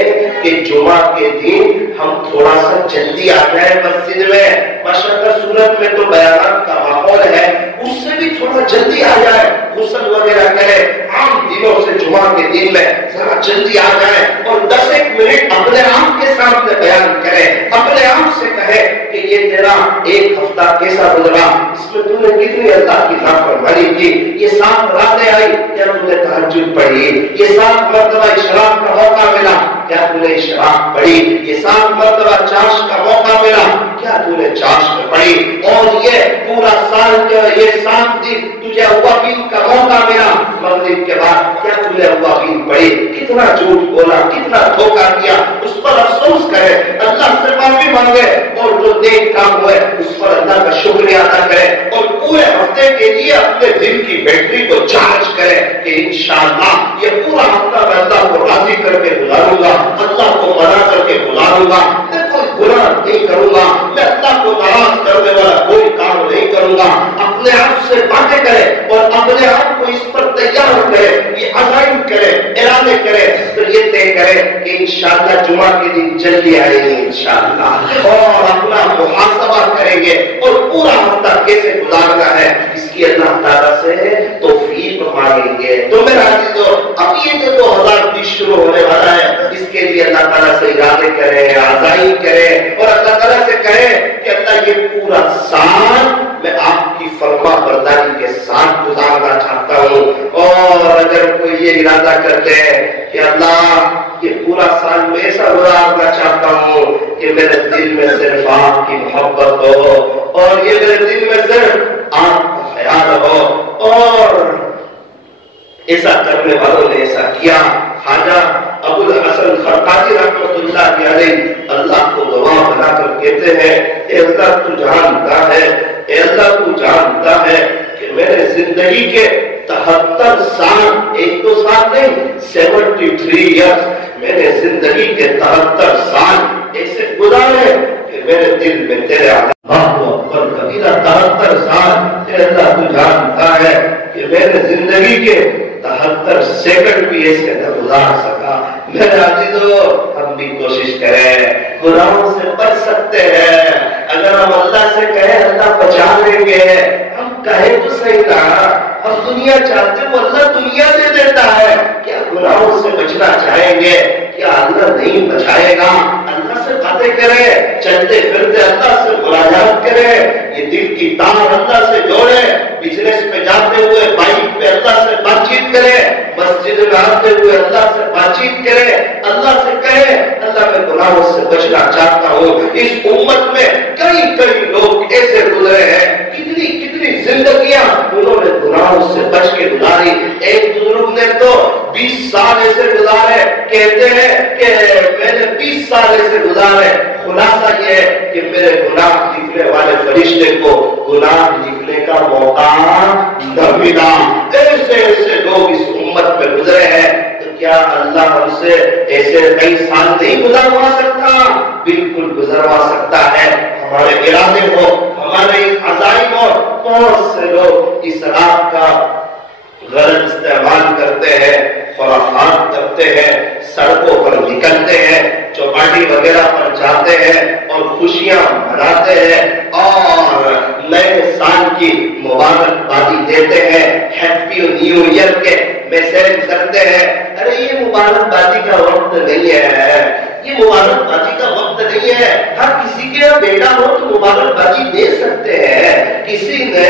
کہ جمعہ کے دن ہم تھوڑا سا جلدی آ جائیں مسجد میں۔ ماشاءاللہ صورت میں تو بیانات کا ماحول ہے، اس سے بھی تھوڑا جلدی آ جائے، غسل وغیرہ کریں، عام دنوں سے جمعہ کے دن میں ذرا جلدی آ جائیں اور 10 منٹ اپنے آپ کے سامنے بیان کریں، اپنے آپ سے کہیں کہ یہ تیرا ایک ہفتہ کیسا گزرا، اس میں تو نے کتنی اللہ کی نافرمانی کی، یہ 7 راتیں آئی کیا تم نے تہجد پڑھی، یہ 7 مرتبہ اشراق کا موقع ملا کیا تم نے اشراق پڑھی، یہ 7 مرتبہ چاش کا موقع ملا کیا تم نے چاش پڑھی، اور یہ پورا سال جو ہے یہ 7 دن تجھے اوابین کا موقع ملا مغرب کے بعد کیا تم نے اوابین پڑھی، کتنا جھوٹ بولا، کتنا دھوکہ دیا، اس پر افسوس کرے، اللہ سے معافی مانگے، اور جو نیک کام ہوئے اس پر اللہ کا شکریہ ادا کرے، اور پورے ہفتے کے لیے اپنے دل کی بیٹری کو چارج کرے کہ انشاءاللہ یہ پورا ہفتہ میں اللہ کو راضی کر کے گزاروں گا، اللہ کو منا کر کے گزاروں گا، میں کوئی گناہ نہیں کروں گا، میں اللہ کو ناراض کرنے والا کوئی کام نہیں کروں گا۔ اپنے آپ سے باتیں کرے اور اپنے آپ کو اس پر تیار کرے، یہ عزائم کرے، ارادے کرے، تو یہ طے کرے کہ انشاءاللہ جمعہ کے دن جلدی آئیں گے انشاءاللہ، اور اپنا محاسبہ کریں گے اور پورا ہفتہ کیسے گزارنا ہے اس کی اللہ تعالیٰ سے توفیق مانگیں گے۔ تو میرا عزیزو، اب یہ جو 2020 شروع ہونے والا ہے اس کے لیے اللہ تعالیٰ سے ارادے کریں، عزائم کریں، اور اللہ تعالیٰ سے کہیں کہ اللہ یہ پورا سال میں آپ کی فرما برداری کے ساتھ گزارنا چاہتا ہوں، اور اگر کوئی یہ ارادہ کرتے ہیں کہ اللہ یہ پورا سال میں ایسا گزارنا چاہتا ہوں کہ میرے دل میں صرف آپ کی محبت ہو، اور یہ میرے دل میں صرف آپ کا خیال ہو، اور ایسا کرنے والوں نے ایسا کیا۔ خواجہ ابو الحسن خرقاتی رحمۃ اللہ علیہ اللہ کو گواہ بنا کر کہتے ہیں، اے اللہ تو جانتا ہے، اے اللہ تو جانتا ہے کہ میرے زندگی کے 73 سال، 1-2 سال نہیں، 73 ایئرس، میرے زندگی کے 73 سال ایسے گزارے کہ میرے دل میں تیرے اکبر کبیرہ 73 سال، اے اللہ تو جانتا ہے کہ میرے زندگی کے 73 سیکنڈ بھی ایسے نہ گزار سکا۔ میرے عزیزو، ہم بھی کوشش کریں، گناہوں سے بچ سکتے ہیں، اگر ہم اللہ سے کہیں اللہ بچا لیں گے، ہم کہیں تو صحیح نہ، ہم دنیا چاہتے وہ اللہ دنیا دے دیتا ہے، کیا گناہوں سے بچنا چاہیں گے؟ کیا اللہ نہیں بچائے گا؟ اللہ سے باتیں کریں، چلتے پھرتے اللہ سے ملاقات کریں، یہ دل کی تار اللہ سے جوڑے، بزنس میں جاتے ہوئے بائک پہ اللہ سے بات چیت کریں، مسجد میں آتے ہوئے اللہ سے بات چیت کریں، اللہ سے کہیں اللہ میں گناہوں سے بچنا چاہتا ہوں۔ اس امت میں کئی لوگ ایسے گزرے ہیں، کتنی زندگیاں انہوں نے گناہوں سے بچ کے گزاری۔ ایک بزرگ نے تو 20 سال ایسے گزارے، کہتے ہیں کہ میں نے 20 سال ایسے گزارے، خلاصہ یہ ہے کہ میرے گناہ لکھنے والے فرشتے کو گناہ لکھنے کا موقع نہ ملا۔ ایسے لوگ اس امت میں گزرے ہیں، تو کیا اللہ ہم سے ایسے کئی سال نہیں گزروا سکتا؟ بالکل گزروا سکتا ہے، ہمارے ارادے ہو، ہمارے عزائم ہو۔ بہت سے لوگ اس رات کا غلط استعمال کرتے ہیں، خرافات کرتے ہیں، سڑکوں پر نکلتے ہیں، چوپاٹی وغیرہ پر جاتے ہیں اور خوشیاں مناتے ہیں اور نئے سال کی مبارکبادی دیتے ہیں، ہیپی نیو ایئر کے میسج کرتے ہیں۔ ارے یہ مبارکبادی کا وقت نہیں ہے، یہ مبارکبادی کا وقت نہیں ہے۔ ہر کسی کے بیٹا ہو تو مبارکبادی دے سکتے ہیں، کسی نے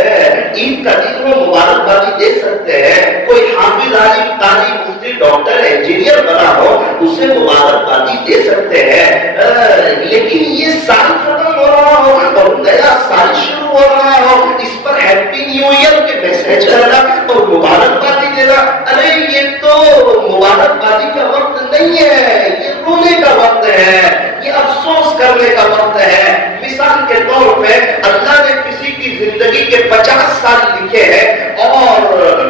عید کا دن ہو مبارکبادی دے سکتے ہیں، کوئی حافظ عالم قاری مفتی ڈاکٹر انجینئر بنا ہو اسے مبارکبادی دے سکتے ہیں، لیکن یہ سال ختم ہو رہا ہو اور نیا سال شروع ہو رہا ہو، اس پر ہیپی نیو ایئر کے میسج کرنا اور مبارکبادی دینا، ارے یہ تو مبارکبادی کا وقت نہیں ہے، یہ رونے کا وقت ہے، یہ افسوس کرنے کا وقت ہے۔ مثال کے طور پہ اللہ نے کسی کی زندگی کے 50 سال لکھے ہیں اور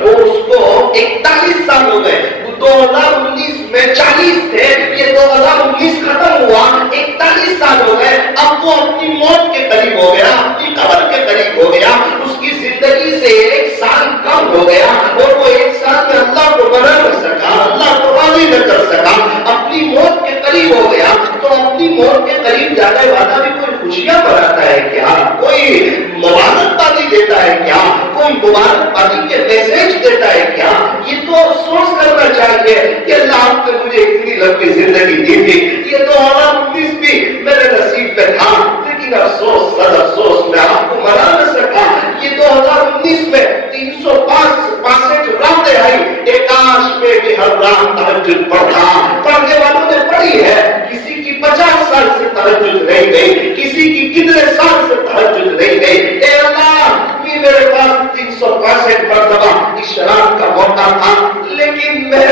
وہ اس کو 41 سال ہو گئے، 2019 میں 40 تھے، یہ 2019 ختم ہوا، 41 سال ہو گئے، اب وہ اپنی موت کے قریب ہو گیا، اپنی قبر کے قریب ہو گیا، اس کی زندگی سے 1 سال کم ہو گیا اور وہ 1 سال میں اللہ کو بنا نہ سکا، اللہ کو راضی نہ کر سکا، اپنی موت کے قریب ہو گیا۔ تو اپنی موت کے قریب جانے والا بھی کوئی خوشیاں مناتا ہے کیا؟ کوئی مبارکبادی دیتا ہے کیا؟ کوئی مبارکبادی کے میسج دیتا ہے کیا؟ یہ تو افسوس کرنا چاہیے کہ اللہ آپ نے مجھے اتنی لمبی زندگی دی تھی، یہ 2019 بھی میرے نصیب میں تھا، لیکن افسوس صد افسوس میں آپ کو منا نہ سکا۔ یہ 2019 میں 365 راتیں آئی، ایک کاش میں بھی ہر رات تہجد پڑھتا۔ پڑھنے والوں نے پڑھی ہے، کسی کی 50 سال سے تہجد نہیں گئی، کسی کی کتنے سال سے تہجد نہیں گئی۔ اے اللہ، میرے پاس 365 مرتبہ اشراق کا موقع تھا، لیکن میں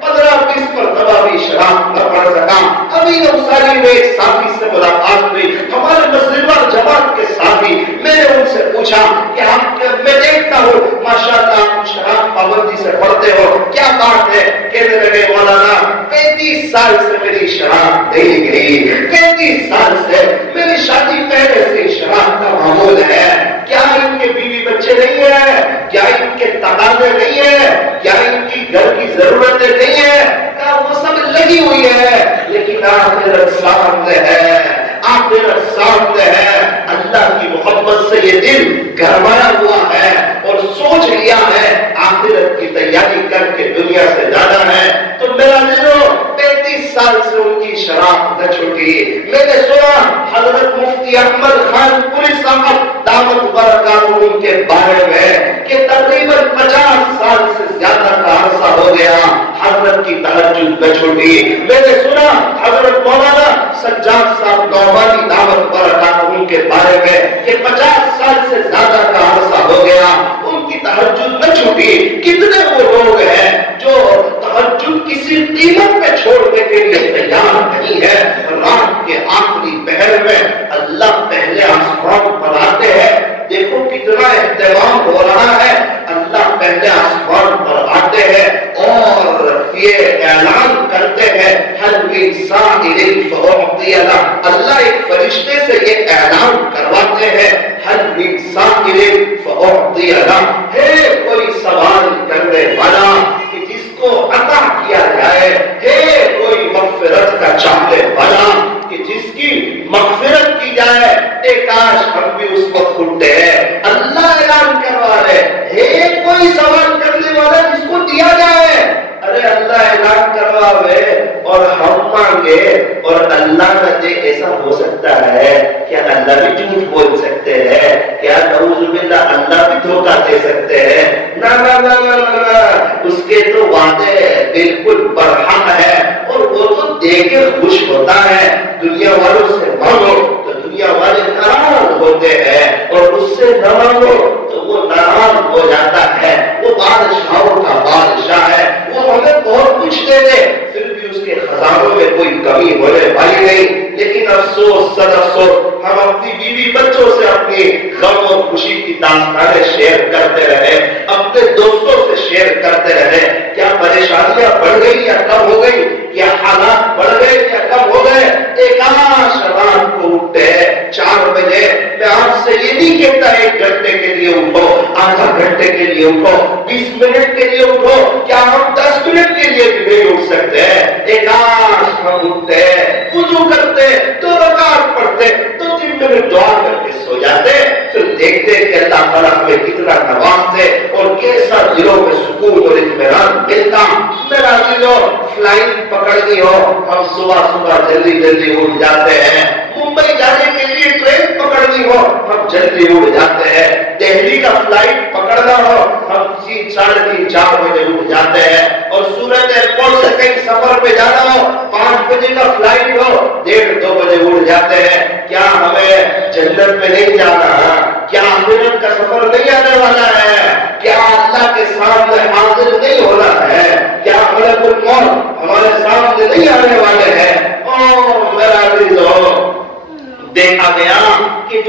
15-20 مرتبہ بھی اشراق نہ پڑھ سکا۔ ابھی نوساری میں ایک ساتھی سے ملاقات ہوئی، ہمارے مسجد وال جماعت کے ساتھی، میں نے ان سے پوچھا کہ آپ، میں دیکھتا ہوں ماشاءاللہ آپ اشراق پابندی سے پڑھتے ہو، کیا بات ہے؟ کہنے لگے مولانا 35 سال سے میری اشراق نہیں گئی، 35 سال سے، میری شادی پہلے سے اشراق کا معمول ہے، کیا ان کے بیوی بچے نہیں ہیں؟ کیا ان کے تقاضے نہیں ہیں؟ کیا ان کی گھر کی ضرورتیں نہیں ہیں؟ کیا وہ سب لگی ہوئی ہے؟ لیکن آخرت سامنے ہے، آخرت سامنے ہے، اللہ کی محبت سے یہ دل گرمایا ہوا ہے اور سوچ لیا ہے آخرت کی تیاری کر کے دنیا سے جانا ہے۔ تو میرا دلو 35 سال سے ان کی شراب نہ چھوٹی۔ میں نے سنا حضرت مفتی احمد خان پوری صاحب دعوت برکاتہ کے بارے میں کہ تقریباً 50 سال سے زیادہ کا عرصہ ہو گیا حضرت کی تہجد نہ چھوٹی۔ میں نے سنا حضرت مولانا سجاد صاحب نعمانی دعوت برکاتہ کے بارے میں کہ 50 سال سے زیادہ کا عرصہ ہو گیا ان کی تہجد نہ چھوٹی۔ کتنے وہ لوگ ہیں جو تہجد کسی قیمت پہ چھوڑنے کے لیے تیار نہیں ہے؟ رات کے آخری پہر میں اللہ پہلے آسمان پر آتے ہیں، دیکھو کتنا اہتمام ہو رہا ہے، اللہ پہلے آسمان پر آتے ہیں اور یہ اعلان کرتے ہیں اللہ ایک فرشتے سے یہ اعلان کرواتے ہیں ہے کوئی سوال کرنے والا کہ جس کو عطا کیا جائے، ہے کوئی مغفرت کا چاہنے والا کہ جس کی مغفرت کی جائے، ایک کاش ہم بھی اس وقت اٹھتے ہیں۔ اللہ اعلان کروا رہے ہے کوئی سوال کرنے والا جس کو دیا جائے۔ ارے اللہ اعلان کرواوے اور ہم مانگے اور اللہ نہ دے، ایسا ہو سکتا ہے؟ کیا اللہ بھی جھوٹ بول سکتے ہیں؟ کیا نعوذ باللہ اللہ بھی دھوکہ دے سکتے ہیں؟ نہ نہ نہ نہ نہ، اس کے تو وعدے بالکل برحق ہے اور وہ تو دے کے خوش ہوتا ہے۔ دنیا والوں سے مانگو تو دنیا والے ناراض ہوتے ہیں اور اس سے نہ مانگو تو وہ ناراض ہو جاتا ہے۔ وہ بادشاہوں کا بادشاہ ہے، وہ ہمیں بہت کچھ دے دے پھر بھی اس کے خزانوں میں کوئی کمی ہونے والی نہیں۔ لیکن افسوس صد افسوس، ہم اپنی بیوی بچوں سے اپنی غم اور خوشی کی داستانیں شیئر کرتے رہے، اپنے دوستوں سے شیئر کرتے رہے۔ کیا پریشانیاں بڑھ گئی یا کم ہو گئی؟ کیا حالات بڑھ گئے یا کم ہو گئے؟ ایک آش رات کو اٹھتے 4 بجے، میں آپ سے یہ نہیں کہتا 1 گھنٹے کے لیے اٹھو، آدھا گھنٹے کے لیے اٹھو، 20 منٹ کے لیے اٹھو، کیا ہم 10 منٹ کے لیے بھی نہیں اٹھ سکتے؟ ایک آش ہم اٹھتے، وضو کرتے، 2 رکعت پڑھتے، 2-3 منٹ دعا کر کے سو جاتے، پھر دیکھتے کہ اللہ تعالیٰ ہمیں کتنا نوازتے اور کیسا دلوں میں سکون اور اطمینان ملتا۔ میرا دلوں فلائٹ پکڑنی ہو، ہم صبح جلدی جلدی اٹھ جاتے ہیں۔ ممبئی جانے کے لیے ٹرین پکڑنی ہو، ہم جلدی اٹھ جاتے ہیں۔ دہلی کا فلائٹ پکڑنا ہو، ہم 3, 3:30, 4 بجے اٹھ جاتے ہیں۔ اور سورت ایئرپورٹ سے کہیں سفر پہ جانا ہو، 5 بجے کا فلائٹ ہو، 1:30, 2 بجے اٹھ جاتے ہیں۔ کیا ہمیں جنت میں نہیں جانا؟ کیا آخرت کا سفر نہیں آنے والا ہے؟ کیا اللہ کے سامنے حاضر نہیں ہونا ہے؟ کیا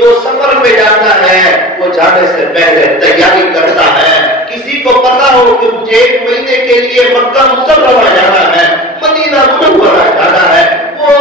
جو سفر پہ جاتا ہے وہ جانے سے پہلے تیاری کرتا ہے. کسی کو پتا ہو کہ مجھے 1 مہینے کے لیے مکہ مکرمہ جانا ہے, مدینہ منورہ جانا ہے, وہ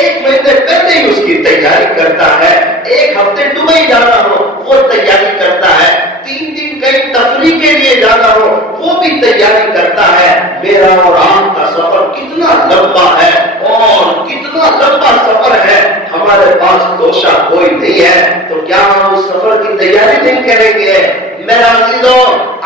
1 مہینے پہلے ہی اس کی تیاری کرتا ہے. 1 ہفتے دبئی جانا ہو وہ تیاری کرتا ہے. 3 دن کہیں تفریح کے لیے جانا ہو وہ بھی تیاری کرتا ہے. میرا اور آپ کا سفر کتنا لمبا ہے اور کتنا لمبا سفر ہے. ہمارے پاس توشہ کوئی نہیں ہے تو کیا ہم اس سفر کی تیاری نہیں کریں گے؟ میرا عزیزو,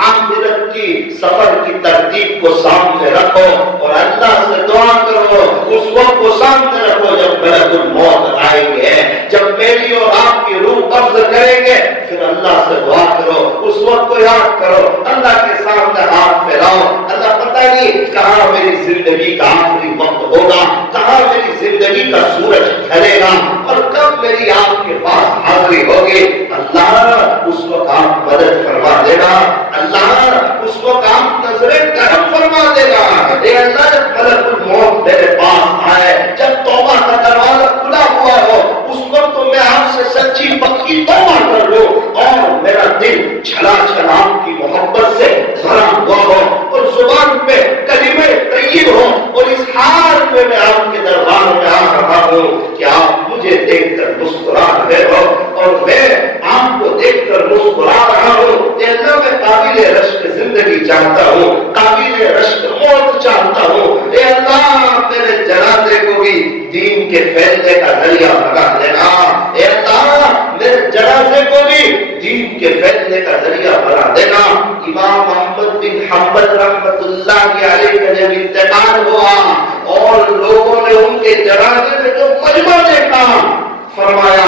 آخرت کی سفر کی ترتیب کو سامنے رکھو اور اللہ سے دعا کرو. اس وقت کو سامنے رکھو جب ملک الموت آئیں گے, جب میری اور آپ کی روح قبض کریں گے, پھر اللہ سے دعا کرو. اس وقت کو یاد کرو, اللہ کے سامنے ہاتھ پھیلاؤ. اللہ پتہ نہیں کہاں میری زندگی کا آخری وقت ہوگا, کہاں میری زندگی کا سورج ڈھلے گا اور کب میری آپ کے پاس حاضری ہوگی. اللہ اس وقت آپ مدد فرما دینا, اللہ اس وقت آپ نظر کرم فرما دینا. اے اللہ, جب ملک الموت میرے پاس آئے, جب توبہ کا دروازہ کھلا ہوا ہو, اس وقت تو میں آپ سے سچی پکی توبہ کر لوں اور میرا دل چھلا چھلا آپ کی محبت سے بھرا ہوا ہو اور زبان پہ کلمے طیب ہو, اور اس حال میں آپ کے دربار میں آ رہا ہوں کہ آپ مجھے دیکھ کر مسکرا رہے ہو اور میں آپ کو دیکھ کر مسکرا رہا ہوں. اے اللہ, میں قابل رشک زندگی چاہتا ہوں, قابل رشک موت چاہتا ہوں. اے اللہ, میرے جنازے کو بھی دین کے پھیلنے کا ذریعہ بنا دینا. اے اللہ, میرے جنازے کو بھی دین کے پھیلنے کا ذریعہ بنا دینا. امام احمد بن حنبل رحمت اللہ علیہ کا جب انتقال ہوا اور لوگوں نے ان کے جنازے میں جو مجمع دیکھا, فرمایا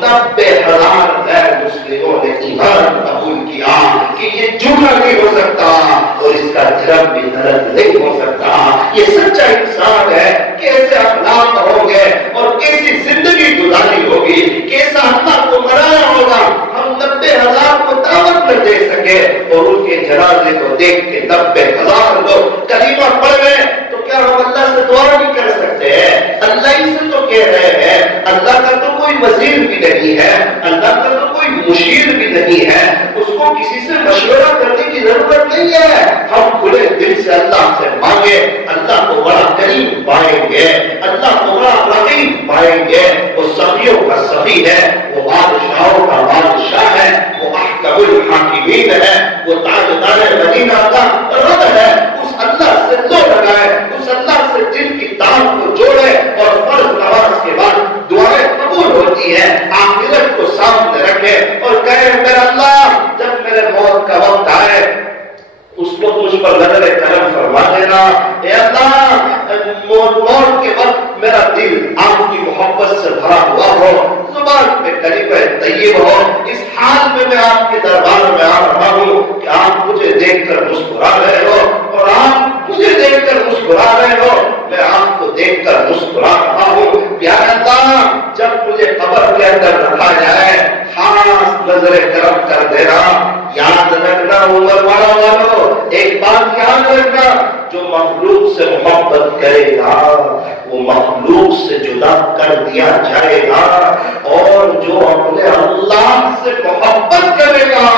90,000 غیر مسلموں نے ایمان قبول کیا کہ یہ جھوٹا نہیں ہو سکتا اور اس کا جرم بھی غلط نہیں ہو سکتا. یہ سچا انسان ہے, کیسے اخلاق ہوں گے اور کیسی زندگی گزاری ہوگی, کیسا اللہ کو منایا ہوگا. ہم 90,000 کو دعوت نہ دے سکے اور ان کے جنازے کو دیکھ کے 90,000 لوگ کلمہ پڑھ گئے, تو کیا ہم اللہ سے دعا نہیں کر سکتے ہیں؟ اللہ ہی سے تو کہہ رہے ہیں. اللہ کا تو کوئی وزیر بھی نہیں ہے, اللہ کا تو کوئی مشیر بھی نہیں ہے, اس کو کسی سے مشورہ کرنے کی ضرورت نہیں ہے. ہم کھلے دل سے اللہ سے مانگے, اللہ کو بڑا کریم پائیں گے, اللہ کو بڑا رحیم پائیں گے. وہ سخیوں کا سخی ہے, وہ بادشاہوں کا بادشاہ ہے, وہ احکم الحاکمین ہے, وہ تاجدار مدینہ کا رب ہے. اس اللہ سے دو لگائے, اس اللہ سے دل کی تار کو جوڑے اور فرض نماز کے بعد دعائیں قبول ہوتی ہے. آخرت کو سامنے رکھے اور کہے, میرا اللہ, جب میرے موت کا وقت آئے اس کو مجھ پر نظر کرم فرما دینا. اے اللہ, موت کے وقت میرا دل آپ کی محبت سے بھرا ہوا ہو, زبان پہ کلمہ طیب ہو. اس حال میں آپ کے دربار میں آ رہا ہوں کہ آپ مجھے دیکھ کر مسکرا رہے ہو اور آپ مجھے دیکھ کر مسکرا رہے ہو, میں آپ کو دیکھ کر مسکرا رہا ہوں. پیارے اللہ, جب مجھے قبر کے اندر رکھا جائے, خاص نظر کرم کر دینا. یاد رکھنا عمر والوں, ایک بات یاد رکھنا, جو مخلوق سے محبت کرے گا وہ مخلوق سے جدا کر دیا جائے گا, اور جو اپنے اللہ سے محبت کرے گا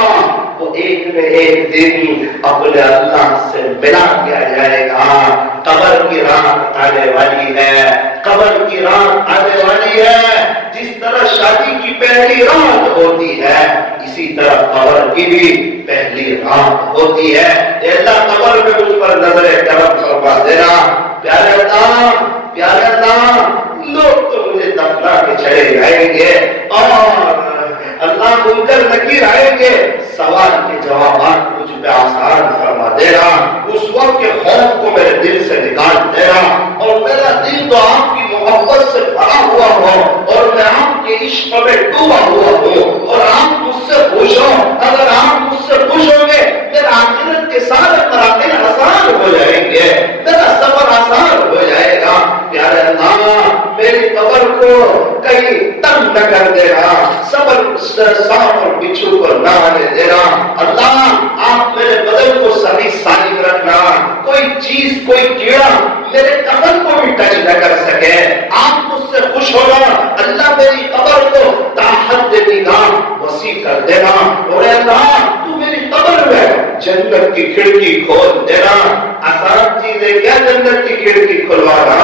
وہ ایک نہ ایک دن اپنے اللہ سے ملا دیا جائے گا. قبر کی رات آنے والی ہے, قبر کی رات آنے والی ہے. جس طرح شادی کی پہلی رات ہوتی ہے, اسی طرح قبر کی بھی پہلی رات ہوتی ہے. اللہ, قبر میں مجھ پر نظر کرم فرما دینا. پیارے اللہ, پیارے اللہ, لوگ تو مجھے دفنا کے چلے جائیں گے اور اللہ منکر نکیر آئیں گے, سوال کے جوابات مجھ پہ آسان فرما دینا. اس وقت کے خوف کو میرے دل سے نکال دینا اور میرا دل تو آپ کی محبت سے بھرا ہوا ہو اور میں آپ کے عشق میں ڈوبا ہوا ہوں اور آپ مجھ سے خوش ہو. اگر آپ مجھ سے خوش ہوں گے, میرا آخرت کے سارے مراحل آسان ہو جائیں گے, میرا سفر آسان ہو جائے گا. پیارے اللہ, میری قبر کو کہیں تنگ نہ کر دینا, صبر سانپ اور بچھو کو نہ آنے دینا. اللہ, آپ میرے بدن کو صحیح سالم رکھنا, کوئی چیز, کوئی کیڑا میرے قبر کو بھی ٹچ نہ کر سکے. آپ مجھ سے خوش ہونا, اللہ میری قبر کو تاحد نگاہ وسیع کر دینا. اور اللہ تو میری قبر میں جنت کی کھڑکی کھول دینا. آسان چیز ہے کیا جنت کی کھڑکی کھلوانا؟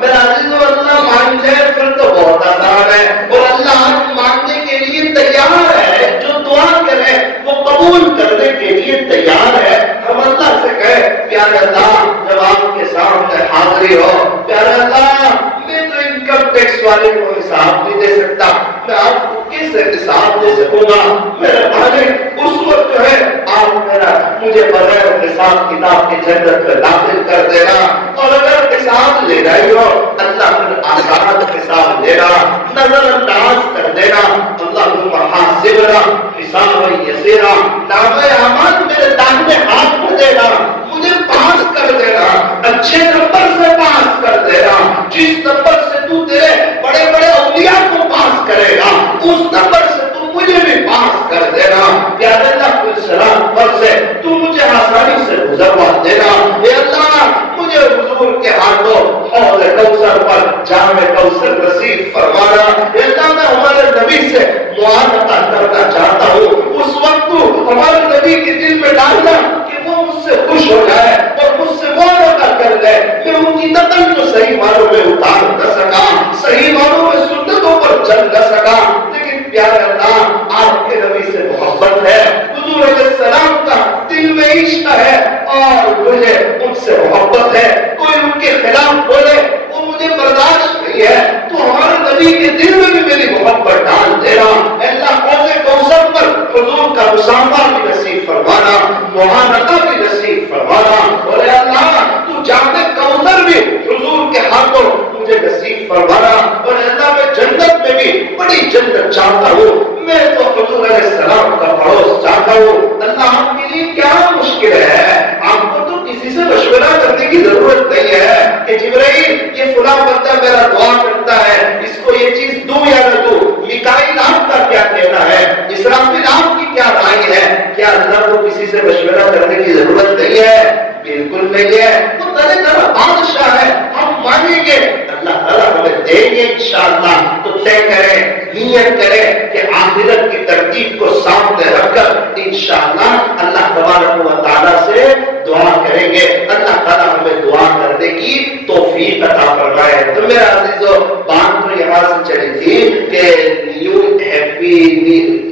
میرا عزیز و اللہ مان جائے پھر تو بہت آسان ہے. اور اللہ ماننے کے لیے تیار ہے, جو دعا کرے وہ قبول کرنے کے لیے تیار ہے. ہم اللہ سے کہے پیارے اللہ جب آپ کے سامنے حاضری ہو, پیارے اللہ میں تو انکم ٹیکس والے کو حساب نہیں دے سکتا, میں آپ کو کس حساب دے سکوں گا؟ میرے مالک اس وقت جو ہے آپ میرا مجھے بغیر حساب کتاب کی جنت میں داخل کر دینا. اور اگر حساب لینا ہی ہو اللہ پھر آسان حساب لینا, نظر انداز کر دینا. اللہم حاسبنا حسابا یسیرا, نام اعمال میرے داہنے ہاتھ میں دینا, مجھے پاس کر دینا, اچھے نمبر سے پاس کر دینا. جس نمبر سے تو تیرے بڑے بڑے اولیاء کو پاس کرے گا اس نمبر سے تو مجھے بھی پاس کر دینا. پیارے اللہ کوئی سلام پر سے تو مجھے آسانی سے گزروا دینا. اے اللہ مجھے حضور کے ہاتھوں حوض کوثر پر جام کوثر نصیب فرمانا. اے اللہ میں ہمارے نبی سے معاہدہ کرنا چاہتا ہوں, اس وقت تو ہمارے نبی کے دل میں ڈالنا کہ وہ مجھ سے خوش ہو جائے اور مجھ سے معاہدہ کر لے. میں ان کی نقل تو صحیح معنوں میں اتار نہ سکا, صحیح معنوں میں سنتوں پر چل نہ سکا, لیکن پیارے اللہ آپ کے نبی سے محبت ہے, حضور علیہ السلام کا دل میں عشق ہے اور مجھے ان سے محبت ہے. کوئی ان کے خلاف بولے وہ مجھے برداشت نہیں ہے, تو ہمارے نبی کے دل میں بھی میری محبت ڈال دینا. اللہ حوض کوثر پر حضور کا مسافہ بھی نصیب فرمانا, معاہدہ بھی نصیب فرمانا. اور اے اللہ تو جام کوثر بھی حضور کے ہاتھوں مجھے نصیب فرمانا. اور اللہ میں جنت میں بھی بڑی جنت چاہتا ہوں, میں تو حضور علیہ السلام کا پڑوس چاہتا ہوں. اللہ آپ کے لیے کیا مشکل ہے؟ آپ کو تو کسی سے مشورہ کرنے کی ضرورت نہیں ہے کہ جبرائیل یہ فلاں بندہ میرا دعا کرتا ہے, اس کو یہ چیز دوں یا نہ دوں, میکائیل آپ کا کیا کہنا ہے, اسرافیل آپ کی کیا رائے ہے. کیا اللہ کو کسی سے مشورہ کرنے کی ضرورت نہیں ہے؟ بالکل نہیں ہے. وہ طرح طرح بادشاہ ہے, ہم مانیں گے اللہ تعالیٰ ہمیں دیں گے انشاءاللہ. تو طے کریں, نیت کریں کہ آخرت کی ترتیب کو سامنے رکھ کر انشاءاللہ اللہ تبارک و تعالیٰ سے دعا کریں گے. اللہ تعالیٰ ہمیں دعا کرنے کی توفیق عطا فرمائے. تو میرا عزیزو بات تو یہاں سے چلی تھی کہ نیو ہیپی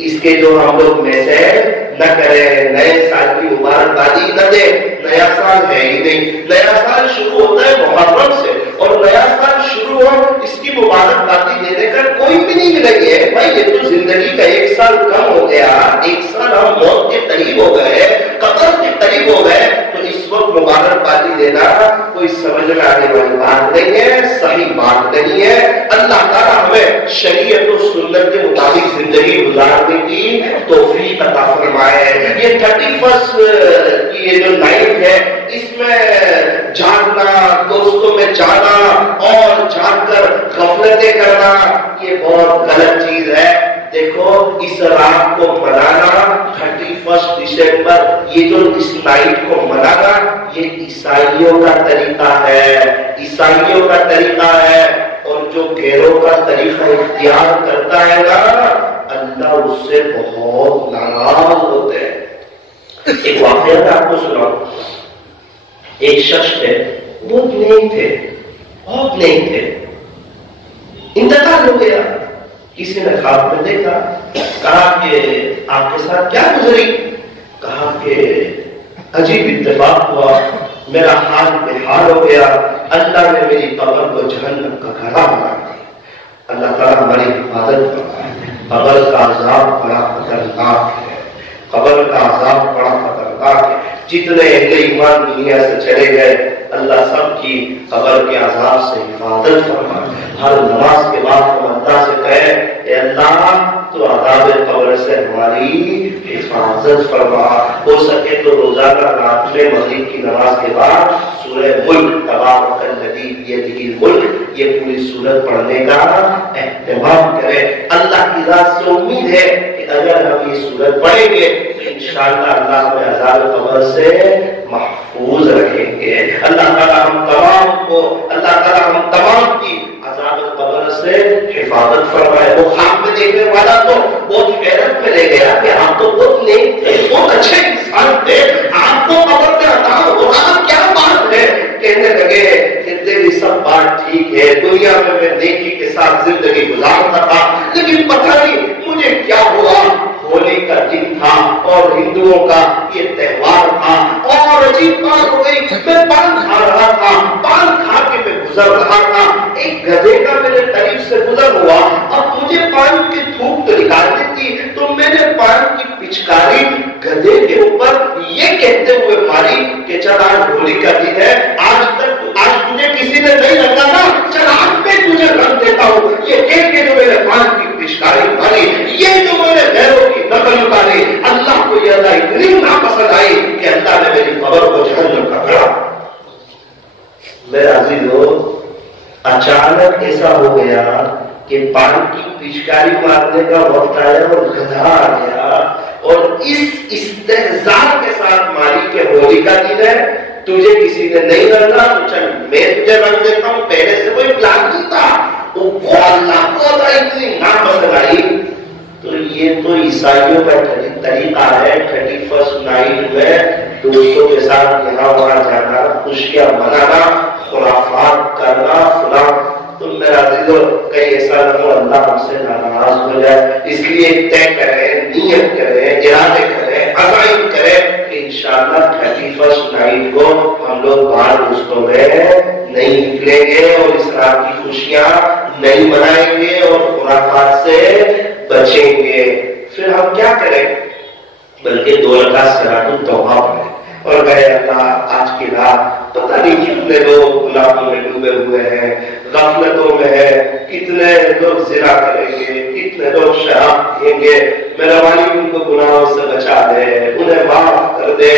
اس کے جو ہم لوگ میسج نہ کریں, نئے سال کی مبارکبادی نہ دیں. نیا سال ہے ہی نہیں, نیا سال شروع ہوتا ہے محرم سے, اور نیا سال شروع ہو اس کی مبارکبادی دینے کا کوئی بھی نہیں ملے ہے. بھائی یہ تو زندگی کا ایک سال کم ہو گیا, ایک سال ہم موت کے قریب ہو گئے, قبر کے قریب ہو گئے, تو اس وقت مبارکبادی دینا کوئی سمجھ میں آنے والی بات نہیں ہے, صحیح بات نہیں ہے. اللہ تعالیٰ ہمیں شریعت و سنت کے مطابق زندگی گزارنے کی توفیق عطا فرمائے. یہ 31 کی یہ جو نائٹ ہے اس میں جاگنا, دوستوں میں جانا اور جاگ کر غفلتیں کرنا یہ بہت غلط چیز ہے. دیکھو اس رات کو منانا 31 دسمبر, یہ جو اس نائٹ کو منانا یہ عیسائیوں کا طریقہ ہے, عیسائیوں کا طریقہ ہے. اور جو غیروں کا طریقہ اختیار کرتا ہے نا اللہ اس سے بہت ناراض ہوتے ہیں. ایک واقعہ میں آپ کو سناؤں. ایک شخص تھے, بہت نیک تھے, بہت نیک تھے, انتقال ہو گیا. کسی نے خواب میں دیکھا, کہا کہ آپ کے ساتھ کیا گزری؟ کہا کہ عجیب اتفاق ہوا, میرا حال بحال ہو گیا, اللہ نے میری قبر کو جہنم کا گھرا بنا دیا. اللہ تعالیٰ ہماری حفاظت فرمائے. قبر کا عذاب بڑا خطرناک ہے, قبر کا عذاب بڑا خطرناک ہے. جتنے اہل ایمان دنیا سے چلے گئے اللہ سب کی قبر کے عذاب سے حفاظت فرمائے. ہر نماز کے بعد ہم اللہ سے کہیں اے اللہ تو عذاب قبر سے ہماری حفاظت فرما. ہو سکے تو روزانہ رات میں مغرب کی نماز کے بعد سورہ ملک تبارک الذی بیدہ الملک یہ پوری سورت پڑھنے کا اہتمام کریں. اللہ کی ذات سے امید ہے کہ اگر ہم یہ سورت پڑھیں گے تو انشاءاللہ اللہ ہمیں عذاب قبر سے محفوظ رکھیں گے. اللہ تعالیٰ ہم تمام کو والا تو بہت حیرت میں لے گیا کہ آپ تو بہت نیک تھے، بہت اچھے انسان تھے، آپ کو قبر میں عذاب ہو رہا، کیا بات ہے؟ کہنے لگے کہ تیری سب بات ٹھیک ہے، دنیا میں نیکی کے ساتھ زندگی گزارتا تھا، لیکن پتہ نہیں مجھے کیا ہوا، ہولی کا دن تھا اور ہندوؤں کا یہ تہوار تھا، اور عجیب بات ہو گئی، میں پان کھا رہا تھا، پان کھا کے میں گزر رہا تھا، ایک گدھے کا میرے قریب سے گزر ہوا، اب مجھے پان کی تھوک تو نکالنی تھی، تو میں نے پان کی پچکاری گدھے کے اوپر یہ کہتے ہوئے ماری کہ چل آج ہولی کا دن ہے، آج تجھے کسی نے نہیں رنگا نا، چل آج میں تجھے رنگ دیتا ہوں، یہ کہہ کے جو میں نے پان کی پچکاری ماری، یہ جو میں نے غیروں کی نقل اتاری، اللہ کو یہ اللہ اتنی ناپسند آئی کہ اللہ نے میری قبر کو جہنم کا کرا۔ میرے عزیزو، اچانک ایسا ہو گیا کہ پان کی پچکاری مارنے کا وقت آیا اور گدھا آ گیا، اور اس استہزاء کے ساتھ ماری کہ ہولی کا دن ہے، تجھے کسی نے نہیں رنگا تو چل میں تجھے رنگ دیتا ہوں، پہلے سے کوئی پلان نہیں تھا، وہ اللہ کو اللہ اتنی ناپسند آئی۔ تو یہ تو عیسائیوں کا طریقہ ہے، 31 نائٹ میں دوستوں کے ساتھ یہاں وہاں جانا، خوشیاں منانا، خرافات کرنا، فلاں۔ تو میرا عزیزو کہیں ایسا نہ ہو اللہ ہم سے ناراض ہو جائے، اس لیے طے کریں، نیت کریں، ارادے کریں، عزائم کریں کہ انشاءاللہ 31 نائٹ کو ہم لوگ باہر دوستوں میں نہیں نکلیں گے اور اس رات کی خوشیاں نہیں منائیں گے اور خرافات سے بچیں گے۔ پھر ہم کیا کریں؟ بلکہ 2 رکعت صلاۃ التوبہ پڑھیں اور کہے اللہ آج کی رات پتہ نہیں کتنے لوگ گناہوں میں ڈوبے ہوئے ہیں، غفلتوں میں ہے، کتنے لوگ زنا کریں گے، کتنے لوگ شراب پیئیں گے، میرا مالک ان کو گناہوں سے بچا دے، انہیں معاف کر دے۔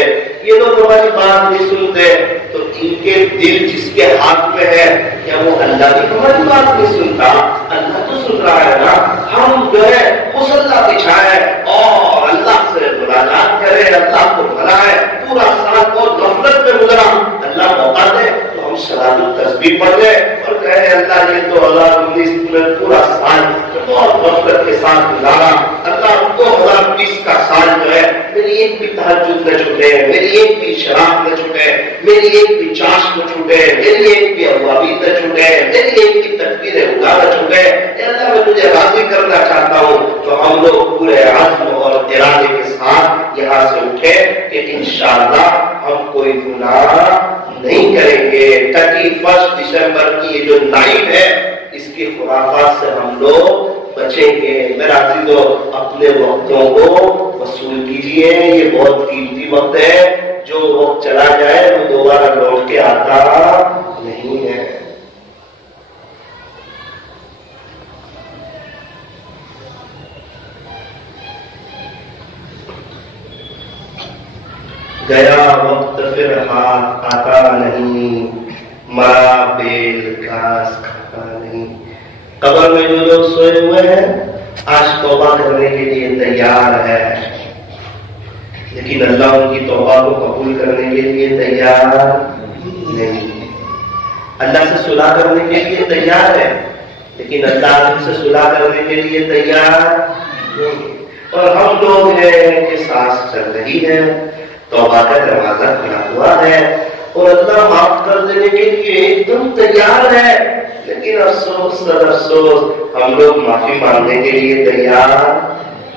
یہ لوگ ہماری بات نہیں سنتے تو ان کے دل جس کے ہاتھ میں ہے، کیا وہ اللہ بھی ہماری بات نہیں سنتا؟ اللہ تو سن رہا ہے نا۔ ہم جو ہے مصلی بچھائے اور اللہ سے مناجات کرے، اللہ کو بھلائے، پورا سال بہت غفلت میں گزرا، اللہ موقع دے تو ہم صلاۃ التسبیح پڑھ لیں اور کہے اللہ یہ 2019 میں پورا سال بہت غفلت کے ساتھ گزارا، اللہ 2020 کا سال جو ہے میری ایک بھی تہجد نہ چھوٹے، میری ایک بھی شراب نہ چھوٹے، میری ایک بھی چاش نہ چھوٹے، میری ایک بھی اوابی نہ چھوٹے، میری ایک بھی تکبیر الا نہ چھوٹے، اے اللہ میں تجھے راضی کرنا چاہتا ہوں۔ تو ہم لوگ پورے عزم اور ارادے کے ساتھ یہاں سے اٹھے کہ انشاءاللہ ہم کوئی گناہ نہیں کریں گے۔ 31 دسمبر کی یہ جو نائٹ ہے اس کی خرافات سے ہم لوگ بچیں گے۔ میرا عزیزو اپنے وقتوں کو وصول کیجئے، یہ بہت قیمتی وقت ہے، جو وقت چلا جائے وہ دوبارہ لوٹ کے آتا نہیں ہے۔ گیا وقت پھر ہاتھ آتا نہیں، مرا بیل گھاس کھاتا نہیں۔ قبر میں جو لوگ سوئے ہوئے ہیں آج توبہ کرنے کے لیے تیار ہے، لیکن اللہ ان کی توبہ کو قبول کرنے کے لیے تیار نہیں۔ اللہ سے صلح کرنے کے لیے تیار ہے، لیکن اللہ ان سے صلح کرنے کے لیے تیار نہیں۔ اور ہم لوگ ہیں کہ سانس چل رہی ہے، توبہ کا دروازہ کھلا ہوا ہے اور اللہ معاف کر دینے کے لیے ایک دم تیار ہے، لیکن افسوس سر افسوس ہم لوگ معافی مانگنے کے لیے تیار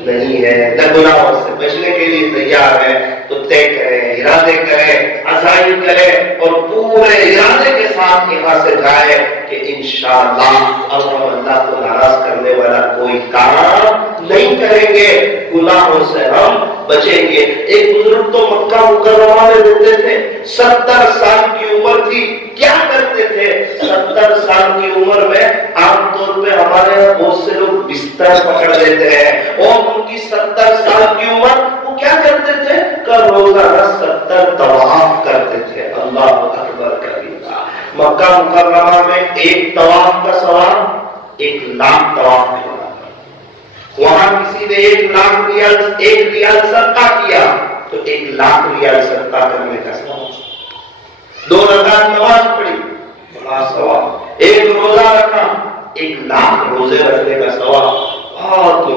نہیں ہے، نہ گناہوں سے بچنے کے لیے تیار ہے۔ تو طے کریں، ارادے کریں، عزائم کریں اور پورے ارادے کے ساتھ یہاں سے جائے کہ انشاءاللہ اب ہم اللہ کو ناراض کرنے والا کوئی کام نہیں کریں گے، گناہوں سے ہم بچیں گے۔ ایک بزرگ تو مکہ مکرمہ میں رہتے تھے، 70 سال کی عمر تھی، کیا کرتے تھے؟ 70 سال کی عمر میں عام طور پہ ہمارے یہاں بہت سے لوگ بستر پکڑ لیتے ہیں اور ان کی 70 سال کی عمر وہ کیا کرتے تھے کہ روزانہ 70 طواف کرتے تھے۔ اللہ اکبر کبیرہ۔ مکہ مکرمہ میں ایک طواف کا ثواب 1 لاکھ طواف کے برابر۔ وہاں کسی نے 1 ریال صدقہ کیا تو 1 لاکھ ریال صدقہ کرنے کا ثواب۔ 2 رکعت نماز پڑھی، بڑا ثواب۔ 1 روزہ رکھا، 1 لاکھ روزے رکھنے کا ثواب، بہت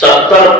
70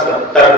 70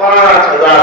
5,000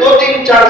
2, 3, 4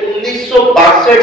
1962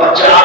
50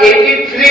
83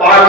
5,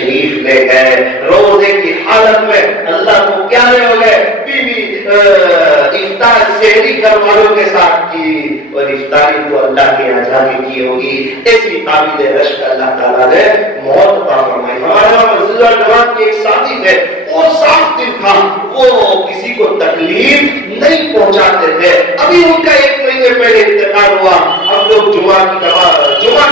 تشریف لے گئے. روزے کی حالت میں اللہ کو پیارے ہو گئے. بیوی افطار سحری گھر والوں کے ساتھ کی اور افطاری تو اللہ کے یہاں جا کے کی ہوگی. ایسی قابل رشک اللہ تعالیٰ نے موت عطا فرمائی. ہمارا مسجد الجماعت کے ایک ساتھی تھے, وہ صاف دل تھا, وہ کسی کو تکلیف نہیں پہنچاتے تھے. ابھی ان کا 1 مہینے پہلے انتقال ہوا. ہم لوگ جمعہ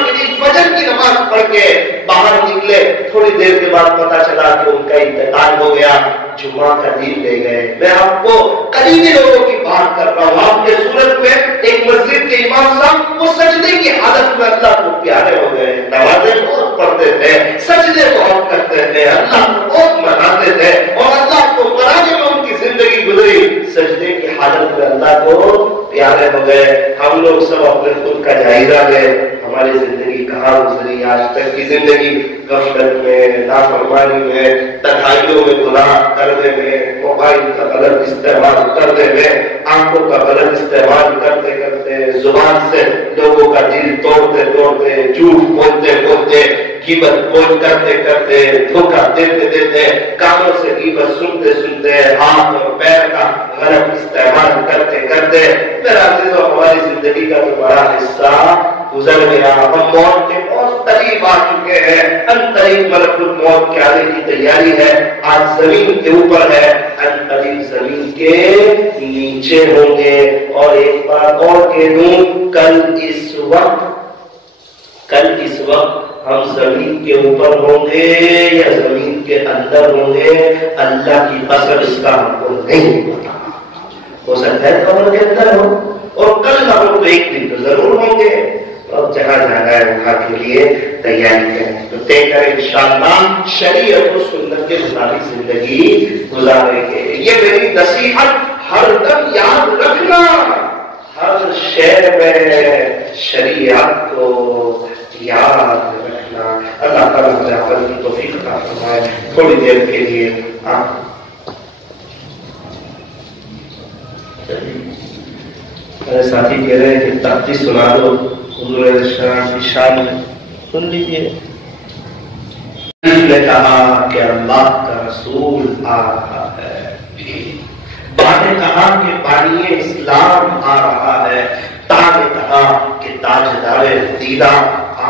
کے دن فجر کی نماز پڑھ کے باہر نکلے, تھوڑی دیر کے بعد پتا چلا کہ ان کا انتقال ہو گیا. جمعہ کا دن لے گئے. میں آپ کو قریبی لوگوں کی بات کر رہا ہوں. آپ کے صورت میں ایک مسجد کے امام صاحب وہ سجدے کی حالت میں اللہ کو پیارے ہو گئے. نمازیں بہت پڑھتے تھے, سجدے بہت کرتے تھے, اللہ کو بہت مناتے تھے اور اللہ کو منانے میں ان کی زندگی گزری. سجدے کی حالت میں اللہ کو پیارے ہو گئے. ہم لوگ سب اپنے خود کا جائزہ لیں. ہماری زندگی کہاں گزری؟ آج تک کی زندگی غفلت میں, نافرمانی میں, تنہائیوں میں گناہ کرنے میں, موبائل کا غلط استعمال کرنے میں, آنکھوں کا غلط استعمال کرتے کرتے, زبان سے لوگوں کا دل توڑتے توڑتے, جھوٹ بولتے بولتے, غیبت کرتے کرتے, دھوکہ دیتے دیتے, کانوں سے غیبت سنتے سنتے, ہاتھ اور پیر کا غلط استعمال کرتے کرتے, میرا عزیزو ہماری زندگی کا تو بڑا حصہ گزر گیا. ہم موت کے بہت قریب آ چکے ہیں. ان قریب ملک الموت کے آنے کی تیاری ہے. آج زمین کے اوپر ہے, ان قریب زمین کے نیچے ہوں گے. اور ایک بات اور کہہ دوں, کل اس وقت ہم زمین کے اوپر ہوں گے یا زمین کے اندر ہوں گے, اللہ کی قسم اس کا ہم کو نہیں پتا. ہو سکتا ہے قبر کے اندر ہو, اور کل نہ ہو تو ایک دن تو ضرور ہوں گے. اور جہاں جانا ہے وہاں کے لیے تیاری کریں. تو طے کریں انشاءاللہ شریعت و سنت کے مطابق زندگی گزاریں گے. یہ میری نصیحت ہر دم یاد رکھنا, ہر شہر میں شریعت کو یاد رکھنا. اللہ تعالیٰ مجھے عمل کی توفیق عطا فرمائے. تھوڑی دیر کے لیے میرے ساتھی کہہ رہے ہیں کہ تختی سنا دو حضور علیہ السلام کی شان میں, سن لیجیے. نے کہا کہ اللہ کا رسول آ رہا ہے. باپ نے کہا کہ بانی اسلام آ رہا ہے. تاج نے کہا کہ تاجدار دیدہ آ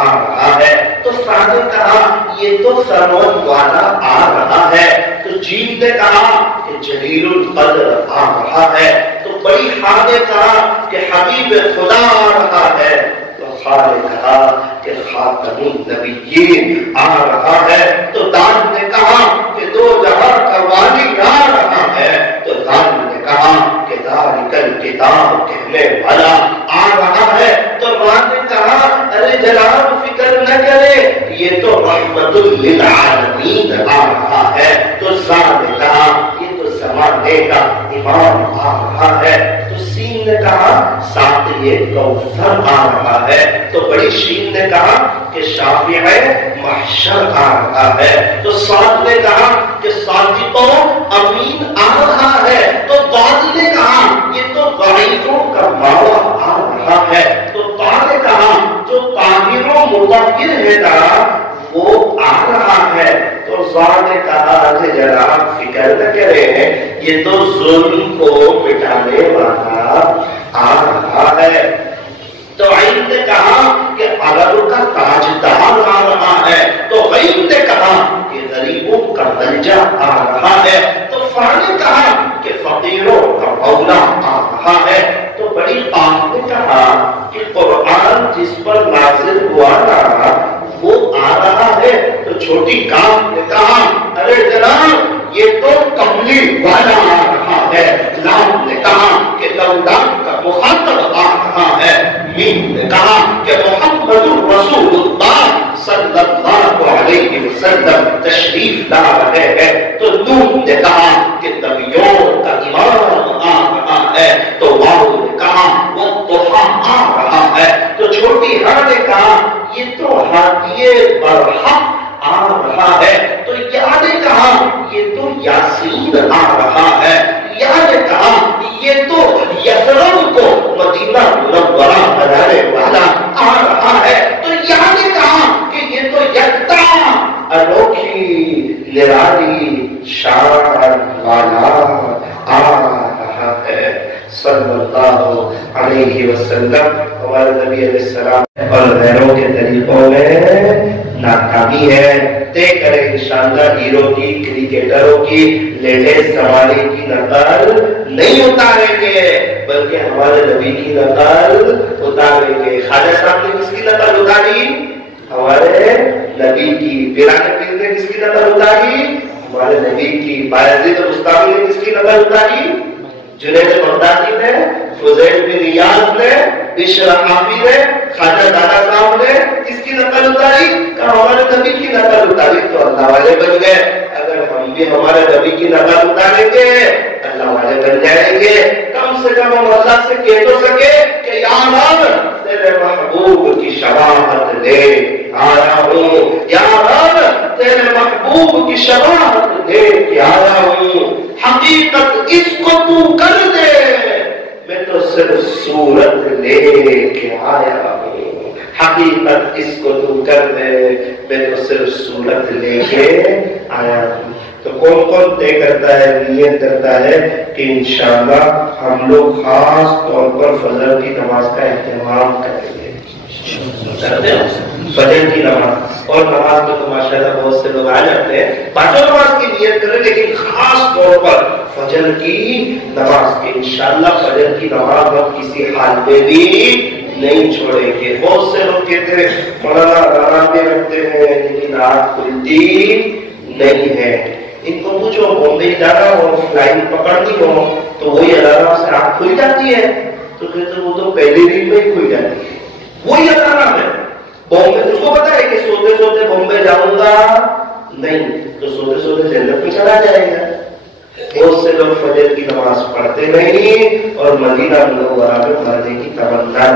رہا ہے. تو سا نے کہا یہ تو سرور والا آ رہا ہے. تو جیم نے کہا کہ جلیل القدر آ رہا ہے. تو بڑی خاں نے کہا کہ حبیب خدا آ رہا ہے. تو خاں نے کہا کہ خاتم النبیین آ رہا ہے. تو دان نے کہا کہ دو جہاں کا والی آ رہا ہے. تو دان نے کہا کہ ذالک الکتاب کہنے والا آ رہا ہے. تو ماں نے کہا ارے جناب فکر نہ کرے, یہ تو رحمت للعالمین آ رہا ہے. تو زاں نے کہا یہ تو زمانے کا امام آ رہا ہے. تو سین نے کہا ساتھ یہ کوثر آ رہا ہے. تو بڑی شین نے کہا کہ شافع محشر آ رہا ہے. تو سعد نے کہا کہ صادق و امین آ رہا ہے. تو ضاد نے کہا یہ تو ضعیفوں کا ماوا آ رہا ہے. تو طا نے کہا جو طاہر و مطہر ہے وہ آ رہا ہے. تو ضا نے کہا کہ جناب فکر نہ کریں, یہ تو ظلم کو مٹانے والا آ رہا ہے. تو عین نے کہا کہ عرب کا تاجدار آ رہا ہے. تو غیب نے کہا کہ غریبوں کا ملجا آ رہا ہے. تو فا نے کہا کہ فقیروں کا مولا آ رہا ہے. تو بڑی قاف نے کہا کہ قرآن جس پر نازل ہوا نا وہ آ رہا ہے. تو چھوٹی کاف نے کہا ارے جناب یہ تو کملی والا آ رہا ہے. لام نے کہا کہ لولام کا مخاطب آ رہا ہے. میم نے کہا کہ محمد رسول اللہ صلی اللہ علیہ وسلم تشریف لا رہے ہیں. تو نون نے کہا کہ نبیوں کا امام آ رہا ہے. تو واو نے کہا وہ توحا آ رہا ہے. تو چھوٹی ہاں نے کہا یہ تو ہادیے برحق آ رہا ہے. تو یا نے کہا یہ تو یاسین آ رہا ہے. یا نے کہا یہ تو یثرب کو مدینہ منورہ بنانے والا آ رہا ہے. تو یا نے کہا کہ یہ تو یکتا انوکھی علیہ وسلم ہمارے نبی علیہ السلام اور غیروں کے طریقوں میں ناکامی ہے. طے کریں انشاءاللہ ہیرو کی کرکٹروں کی لیٹسٹ زمانے کی نقل نہیں اتاریں گے بلکہ ہمارے نبی کی نقل اتاریں گے. خواجہ صاحب نے کس کی نقل اتاری؟ ہمارے نبی کی. پیران پیر نے کس کی نقل اتاری؟ ہمارے نبی کی. بایزید بستامی نے کس کی نقل اتاری؟ جنید بغدادی نے. فضیل بن ریاض نے. بشر حافظ نے. خواجہ دادا صاحب نے کس کی نقل اتاری؟ ہمارے نبی کی نقل اتاری. تو اللہ والے بن گئے. اگر ہم بھی ہمارے نبی کی نقل اتاریں گے اللہ والے بن جائیں گے. کم سے کم ہم اللہ سے کہہ تو سکے کہ یا رب تیرے محبوب کی شفاعت لے آیا ہوں. یا رب تیرے محبوب کی شفاعت لے کے آیا ہوں. حقیقت اس کو تو کر دے میں تو صرف صورت لے کے آیا ہوں. حقیقت اس کو تو کر دے میں تو صرف صورت لے کے آیا ہوں. تو کون کون طے کرتا ہے نیت کرتا ہے کہ انشاءاللہ ہم لوگ خاص طور پر فجر کی نماز کا اہتمام کریں گے. فجر کی نماز اور نماز میں تو ماشاءاللہ بہت سے لوگ آ جاتے ہیں. پانچوں نماز کی نیت کریں لیکن خاص طور پر فجر کی نماز کی. انشاءاللہ فجر کی نماز ہم کسی حال میں بھی نہیں چھوڑیں گے. بہت سے لوگ کہتے ہیں مولانا الارم رکھتے ہیں لیکن آنکھ کھلتی نہیں ہے. ان کو پوچھو بمبئی جانا ہو فلائٹ پکڑنی ہو تو وہی الارم سے آنکھ کھل جاتی ہے؟ تو کہتے وہ تو پہلے دن میں ہی کھل جاتی ہے. وہی الارم ہے. بمبئی تم کو پتا ہے کہ سوتے سوتے بمبئی جاؤں گا نہیں تو سوتے سوتے جنت میں چلا جائے گا. بہت سے لوگ فجر کی نماز پڑھتے نہیں اور مدینہ منورہ میں مرنے کی تمنا.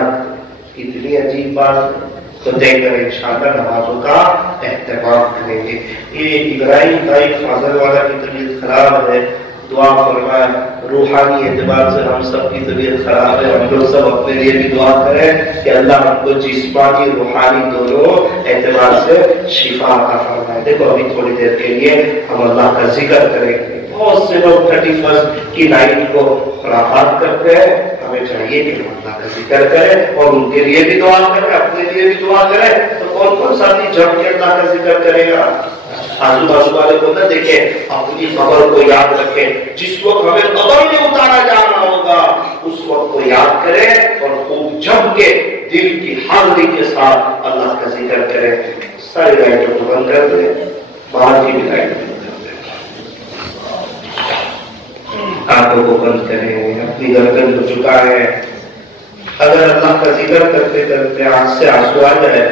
کتنی عجیب بات. تو دیکھ کر انشاءاللہ نمازوں کا اہتمام کریں گے. یہ ابراہیم بھائی فاضل والا کی طبیعت خراب ہے. دعا فرمائے. روحانی اعتبار سے ہم سب کی طبیعت خراب ہے. ہم لوگ سب اپنے لیے بھی دعا کریں کہ اللہ ہم کو جسمانی روحانی دونوں اعتبار سے شفا عطا فرمائے. دیکھو ابھی تھوڑی دیر کے لیے ہم اللہ کا ذکر کریں گے. بہت سے لوگ 31 کی نائٹ کو خرافات کرتے ہیں. ہمیں چاہیے کہ ہم اللہ کا ذکر کریں اور ان کے لیے بھی دعا کریں اپنے لیے بھی دعا کریں. تو کون کون ساتھی جم کے اللہ کا ذکر کرے گا؟ آزو بازو والے کو نہ دیکھیں اپنی خبر کو یاد رکھیں. جس وقت ہمیں قبر میں اتارا جانا ہوگا اس وقت کو یاد کریں اور خوب جم کے دل کی حاضری کے ساتھ اللہ کا ذکر کریں. ساری لائٹوں کو بند کر دیں. باہر کی بھی لائٹ آنکھوں کو بند کریں. اپنی گردن کو جھکائیں. اگر اللہ کا ذکر کرتے کرتے آنکھ سے آنسو آ جائے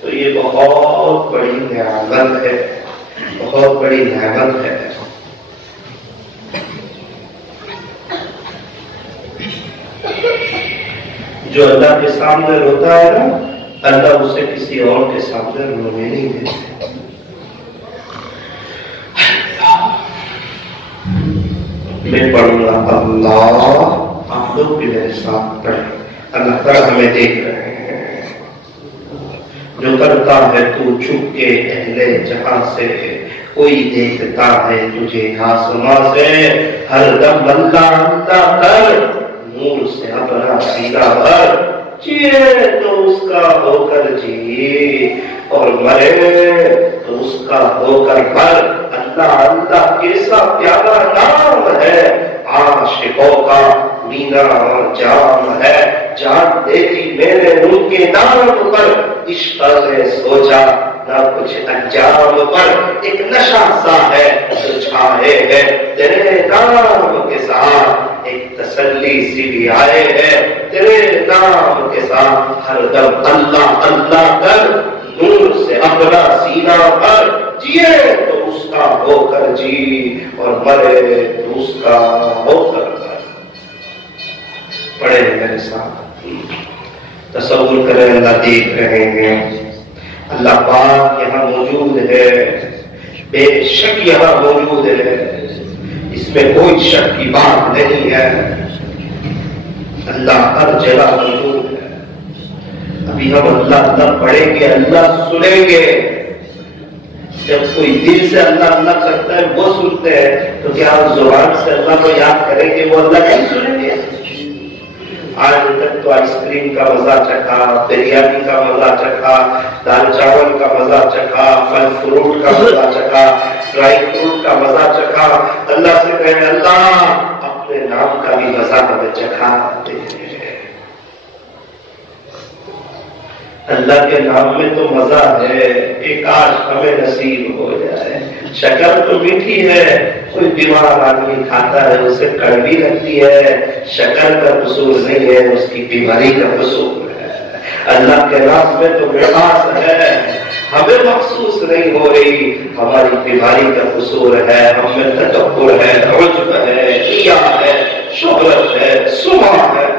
تو یہ بہت بڑی نعمت ہے. بہت بڑی نعمت ہے. جو اللہ کے سامنے روتا ہے نا اللہ اسے کسی اور کے سامنے رونے نہیں دیتے. میں پڑھوں گا اللہ آپ لوگ بھی میرے ساتھ پڑھیں. اللہ تعالیٰ ہمیں دیکھ رہے ہیں. جو کرتا ہے تو چھپ کے اہل جہاں سے کوئی دیکھتا ہے تجھے آسمان سے. ہر دم اللہ اللہ کر نور سے اپنا سیدھا بھر. جیے تو اس کا ہو کر جی اور مرے تو اس کا ہو کر مر. اللہ اللہ کیسا پیارا نام ہے. عاشقوں کا مینا جام ہے. جان دیتی میرے ان کے نام پر. عشق نے سوچا نہ کچھ انجام پر. ایک نشہ سا ہے جو چھائے ہے تیرے نام کے ساتھ. ایک تسلی سی بھی آئے ہے تیرے نام کے ساتھ. ہر دم اللہ اللہ کر نور سے اپنا سینہ پر. جیے تو اس کا ہو کر جی اور مرے تو اس کا ہو کر مر. پڑھے میرے ساتھ. تصور کریں اللہ دیکھ رہے ہیں. اللہ پاک یہاں موجود ہے. بے شک یہاں موجود ہے. اس میں کوئی شک کی بات نہیں ہے. اللہ ہر جگہ موجود ہے. ابھی ہم اللہ اللہ پڑھیں گے اللہ سنیں گے. جب کوئی دل سے اللہ اللہ کرتا ہے وہ سنتے ہیں تو کیا ہم زبان سے اللہ کو یاد کریں گے وہ اللہ نہیں سنیں گے؟ آج تک تو آئس کریم کا مزہ چکھا، بریانی کا مزہ چکھا، دال چاول کا مزہ چکھا، پھل فروٹ کا مزہ چکھا، ڈرائی فروٹ کا مزہ چکھا۔ اللہ سے کہے اللہ اپنے نام کا بھی مزہ ہمیں چکھا دے۔ اللہ کے نام میں تو مزہ ہے کہ کاش ہمیں نصیب ہو جائے۔ شکر تو میٹھی ہے، کوئی بیمار آدمی کھاتا ہے اسے کڑوی لگتی ہے، شکر کا قصور نہیں ہے، اس کی بیماری کا قصور ہے۔ اللہ کے نام میں تو مٹھاس ہے، ہمیں محسوس نہیں ہو رہی، ہماری بیماری کا قصور ہے، ہم میں تکبر ہے، عجب ہے، ریا ہے، شہرت ہے، سمعہ ہے۔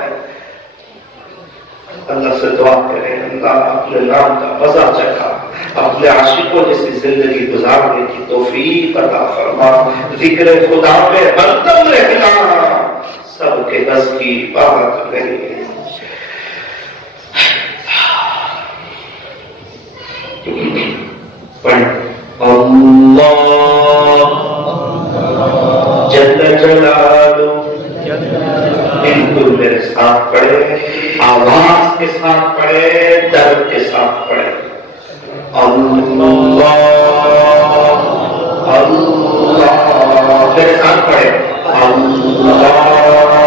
اللہ سے دعا کریں اللہ اپنے نام کا مزہ چکھا، اپنے عاشقوں جیسی زندگی گزارنے کی توفیق عطا فرما، ذکر خدا میں ہردم رہنا سب کے بس کی بات نہیں۔ اللہ جل جلالہ، بالکل میرے ساتھ پڑھے، آواز کے ساتھ پڑھے، درد کے ساتھ پڑھے۔ اللہ اللہ میرے ساتھ پڑھے، اللہ اللہ اللہ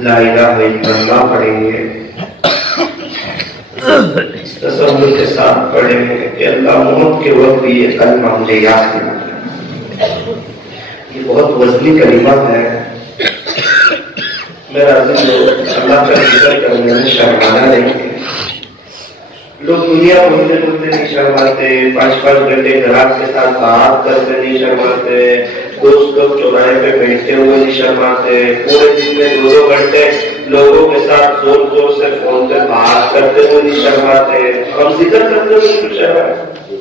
لا الہ الا اللہ پڑھیں گے، اس تصور کے ساتھ پڑھیں گے کہ اللہ موت کے وقت بھی یہ کلمہ مجھے یاد کرنا۔ یہ بہت وزنی کلمہ ہے، میرا عزیز اللہ کا ذکر کرنے میں شرمانا نہیں ہے۔ لوگ دنیا بولتے بولتے نہیں شرماتے، 5-5 گھنٹے گھراٹ کے ساتھ بات کرتے نہیں شرماتے، دوست لوگ چوراہے پہ بیٹھتے ہوئے نہیں شرماتے، پورے دن میں 2-2 گھنٹے لوگوں کے ساتھ زور زور سے فون پہ بات کرتے ہوئے نہیں شرماتے، ہم ذکر کرتے ہوئے نہیں شرماتے۔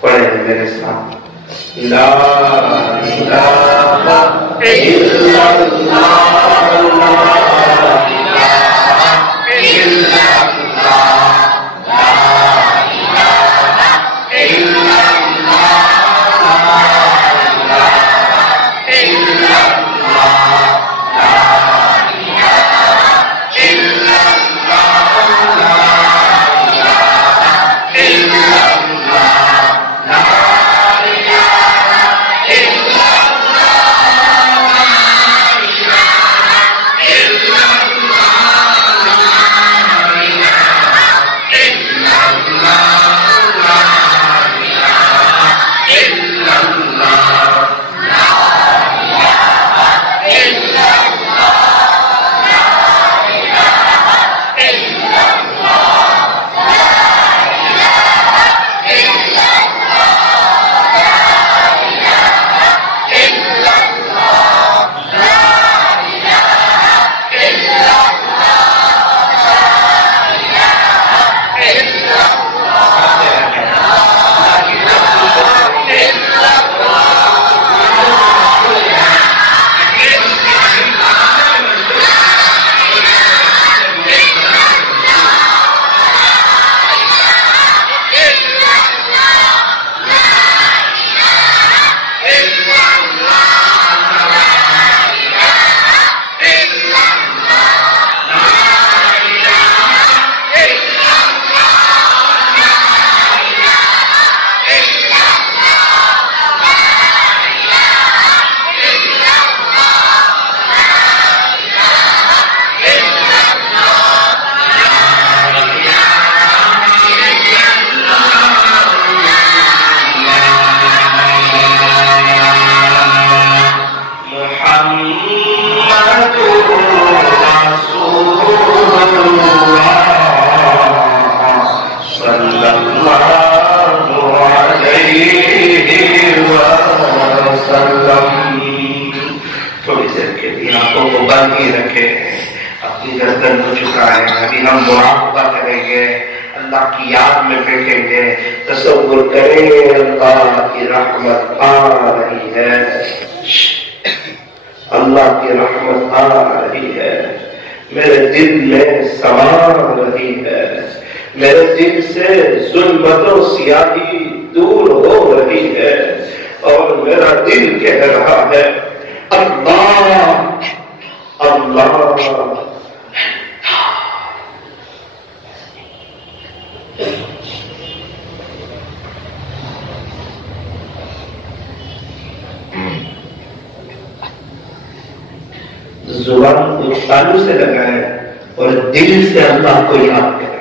پڑھیں میرے ساتھ لا الہ الا اللہ اللہ علیہ وسلم۔ تھوڑی دیر کے لیے آنکھوں کو بند ہی رکھے، اپنی گردن کو جھکائیں۔ ابھی ہم مراقبہ کریں گے، اللہ کی یاد میں بیٹھیں گے، تصور کریں اللہ کی رحمت آ رہی ہے، اللہ کی رحمت آ رہی ہے، میرے دل میں سما رہی ہے، میرے دل سے ظلمت و سیاہی دور ہو رہی ہے، اور میرا دل کہہ رہا ہے اللہ اللہ۔ زبان کو تالو سے لگائے اور دل سے اللہ کو یاد کریں۔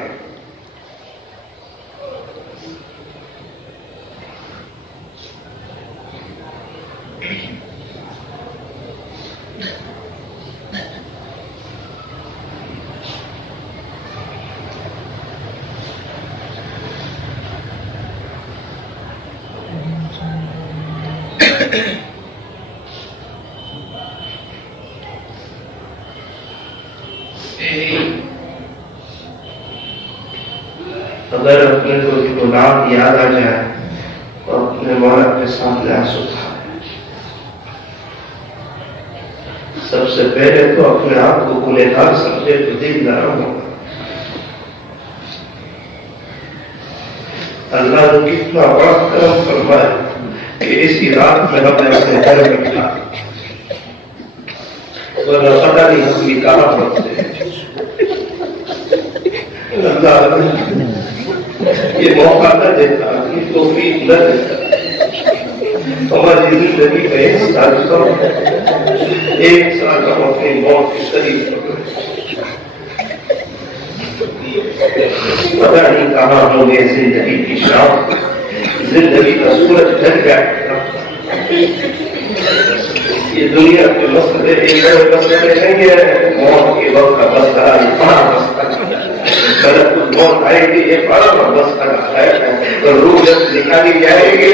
اگر اپنے کو گناہ یاد آ جائے تو اپنے مولا کے سامنے آنسو اٹھائے۔ سب سے پہلے تو اپنے آپ کو گنہگار سمجھے تو دل نرم ہوگا۔ اللہ نے کتنا بڑا کرم فرمایا کہ اسی رات میں ہم نے اپنے گھر میں ملا، ورنہ پتہ نہیں ہم بھی کہاں پہنچتے ہیں۔ اللہ یہ موقع نہ دیتا، یہ توفیق نہ دیتا، ہماری زندگی میں 1 سال کم، 1 سال ہم اپنی موت کے قریب ہو گئے، پتہ نہیں کہاں ہوں گے زندگی کی شام، زندگی کا سورج ڈھل گیا۔ یہ دنیا کے مسئلے ایک بڑے مسئلے نہیں ہے، موت کے وقت کا مسئلہ یہ بڑا مسئلہ ہے، ملک الموت آئے گی یہ بڑا مسئلہ ہے، روح جب نکالی جائے گی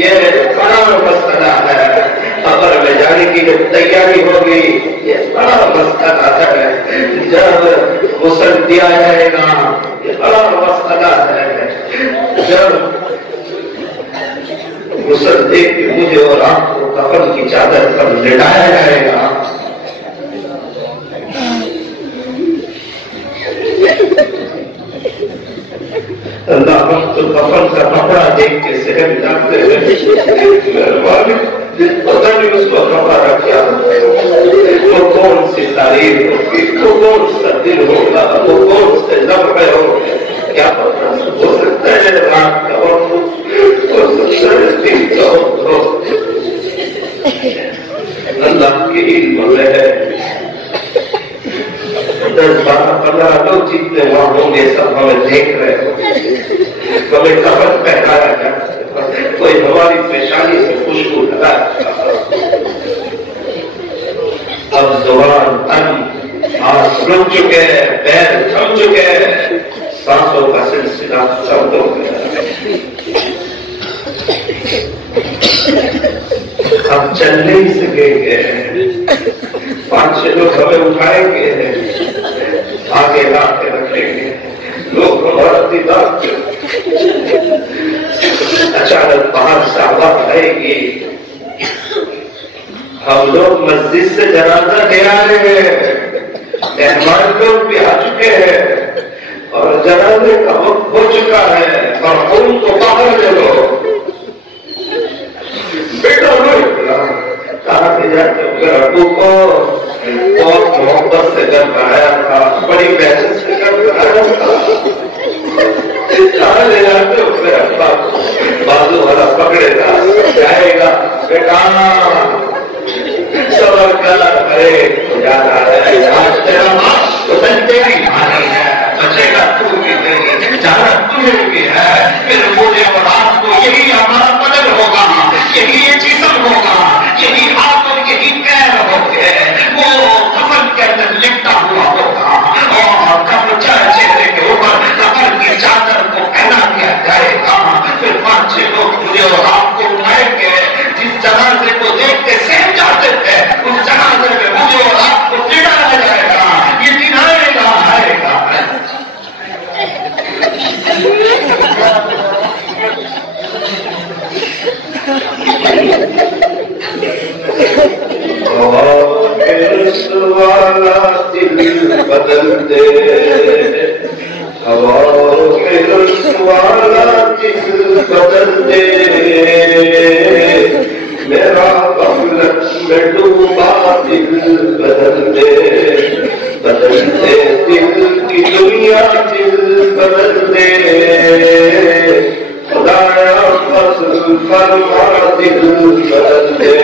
یہ بڑا مسئلہ ہے، قبر میں جانے کی جب تیاری ہوگی یہ بڑا مسئلہ ہے، جب غسل دیا جائے گا یہ بڑا مسئلہ ہے، جب غسل دے کے مجھے اور آپ کو کفن کی چادر پر لٹایا جائے گا، اللہ ہم تو کفن کا کپڑا دیکھ کے سہم جاتے ہیں، پتہ نہیں اس کو کپڑا رکھا وہ کون سی تاریخ ہوگی، وہ کون سا دل ہوگا، وہ کون سے لمحے ہوں گے، کیا پتہ ہو سکتا ہے رات کا وقت، ہو سکتا ہے دن کا وقت، اللہ کے علم میں ہے۔ 10 12 15 لوگ جتنے وہاں ہوں گے سب ہمیں دیکھ رہے ہوں گے، ہمیں کفن پہنایا جاتا ہے، کوئی ہماری پیشانی سے خوشبو لگایا۔ اب زبان ہاتھ رک چکے ہیں، پیر تھم چکے ہیں، سانسوں کا سلسلہ ختم ہو گیا، ہم چل نہیں سکیں گے، 5-6 لوگ ہمیں اٹھائیں گے، آگے لا کے رکھیں گے، لوگ ہمارا دیدار اچانک باہر سے آواز آئے گی، ہم لوگ مسجد سے جنازہ لے آ رہے ہیں، مہمان لوگ بھی آ چکے ہیں اور جنازے کا وقت ہو چکا ہے، مرحوم کو باہر لے لو۔ بیٹا کہاں سے جاتے ہو؟ میرے ابو کو بہت محبت سے گھر بنایا تھا، بڑی محنت سے گھر بنایا تھا، کہاں لے جاتے ہو؟ میرے ابا کو بازو والا پکڑے گا، جائے گا، بیٹا صبر کر، ارے یاد آ رہا ہے آج تیرا ماں تیری مانی ہے، بچے گا تو بھی نہیں، جانا تجھے بھی ہے، بدل دے ہواؤں میں رسوانا دل بدل دے میرا غفلت میں ڈوبا دل بدل دے دل کی دنیا دل بدل دے خدایا فضل فرما دل بدل دے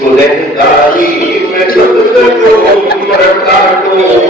گنہگاری میں جب تک عمر کاٹوں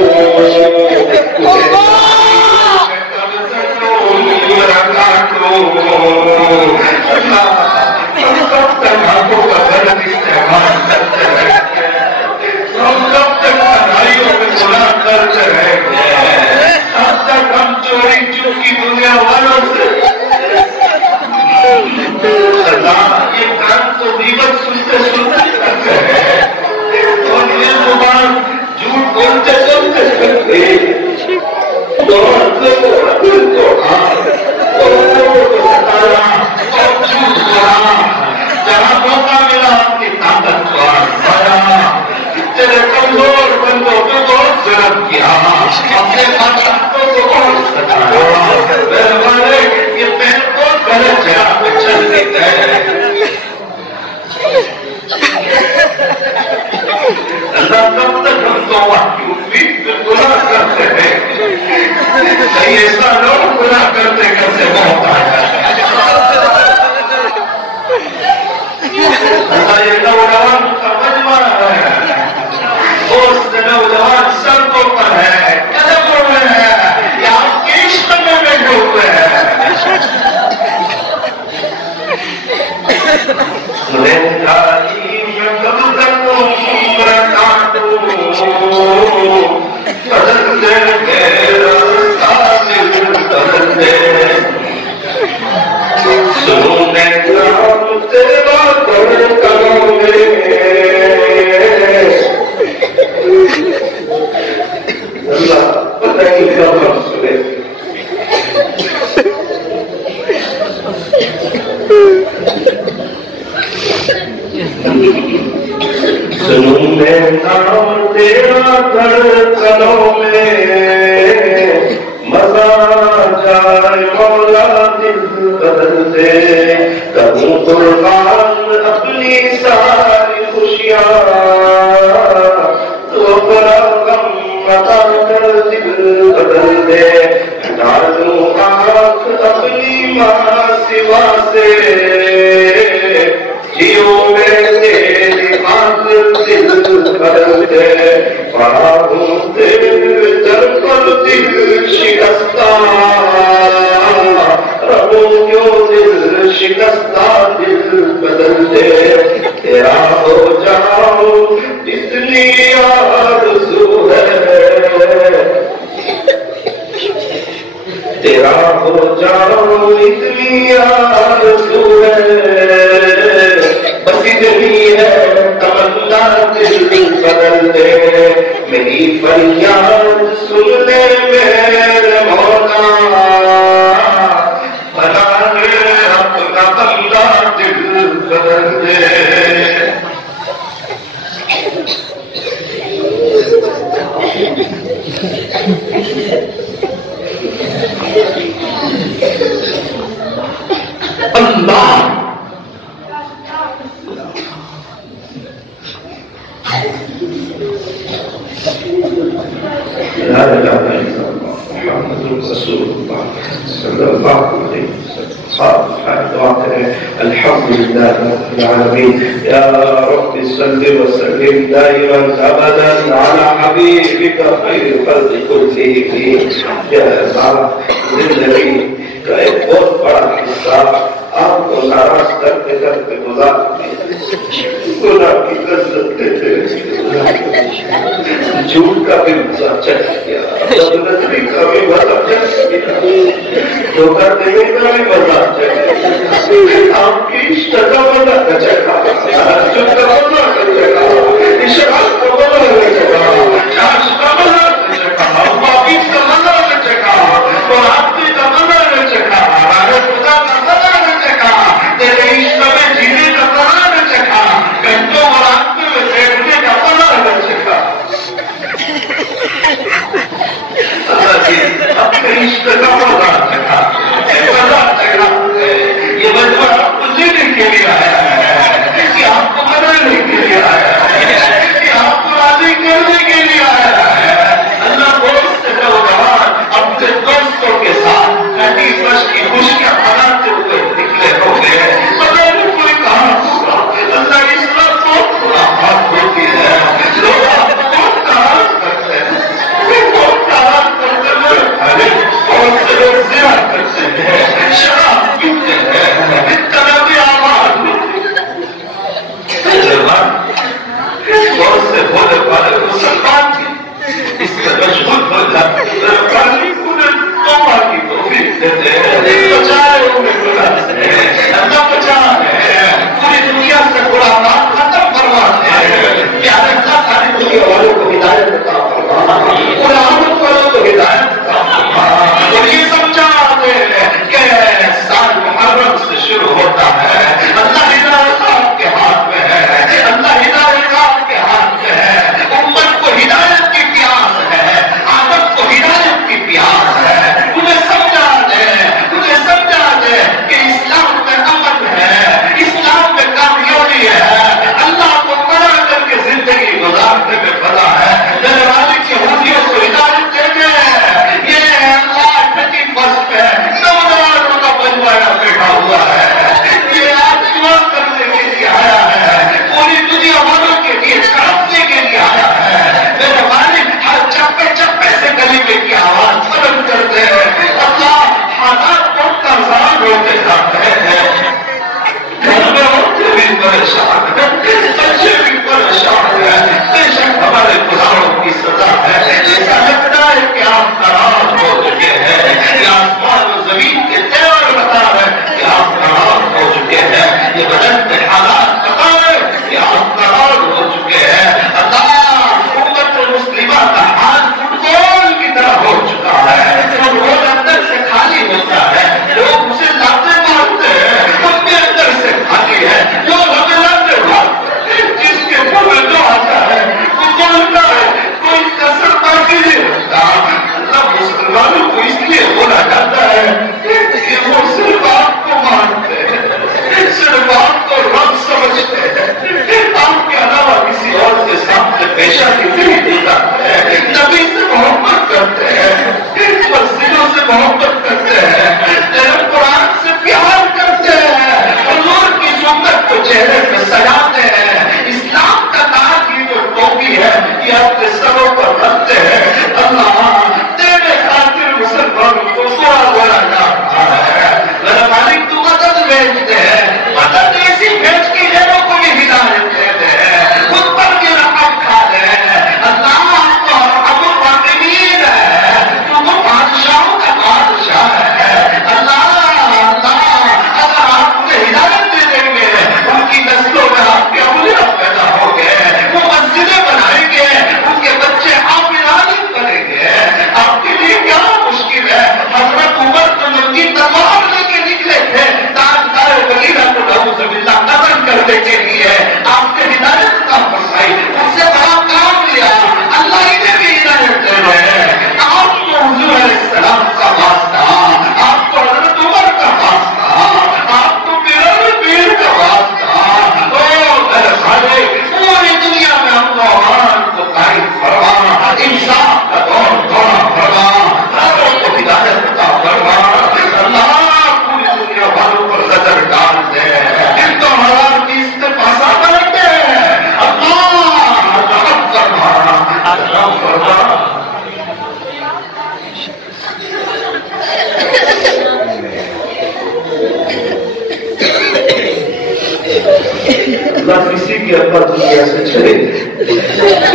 نہ کسی کے اندر دنیا سے چلے گئے،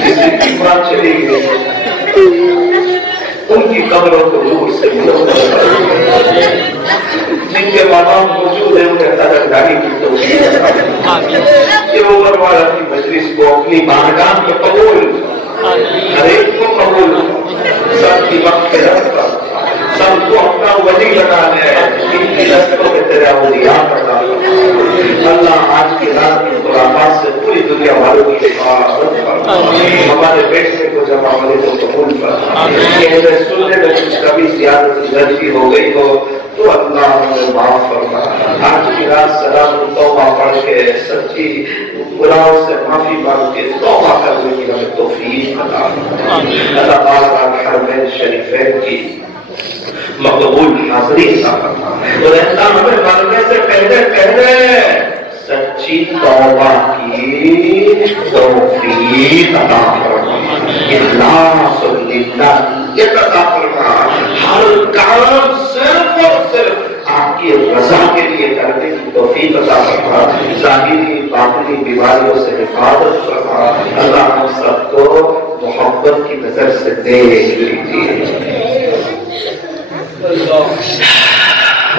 کسی کی ماں چلی گئی، ان کی قبروں کو دور سے جن کے ماں باپ موجود ہیں انہیں طرفداری کی توفیق، یہ عمر والا کی مجلس کو اپنی بارگاہ میں قبول، ہر ایک کو قبول، سب کی مغفرت کا، سب کو اپنا ولی بنا لے، ان کی رستوں میں تیرا اولیاء کرنا۔ اللہ آج کی رات کی خرافات سے پوری دنیا والوں کی حفاظت فرما، ہمارے بیٹھنے کو جمع ہونے کو قبول فرما، یہ سننے میں کچھ کبھی زیادتی غلطی ہو گئی ہو تو اللہ ہمیں معاف فرما۔ آج کی رات سلام توبہ پڑھ کے سچی گناہوں سے معافی مانگ کے توبہ کرنے کی ہمیں توفیق عطا فرما۔ اللہ پاک حرمین شریفین کی مقبول حاضری عطا فرما، اور اللہ ہمیں مرنے سے پہلے سچی توبہ کی توفیق عطا فرما، اخلاص للہ عطا فرما، ہر کام صرف اور صرف آپ کی رضا کے لیے کرنے کی توفیق عطا فرما، ظاہری باطنی بیماریوں سے حفاظت فرما۔ اللہ ہم سب کو محبت کی نظر سے دیکھ لیجیے۔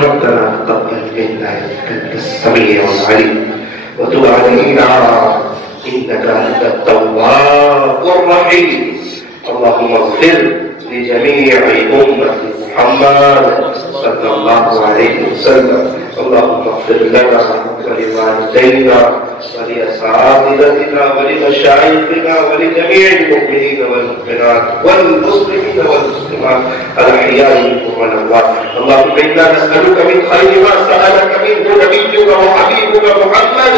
ربنا تقبل منا انك السميع العليم وتب علينا انك انت التواب الرحيم، اللهم اغفر لجميع امه محمد صلى الله عليه وسلم، اللهم اغفر لنا ولوالدينا ولأساتذتنا ولمشايخنا ولجميع المؤمنين والمؤمنات والمسلمين والمسلمات الأحياء منهم والأموات، اللهم إنا نسألك من خير ما سألك منه نبيك وحبيبك محمد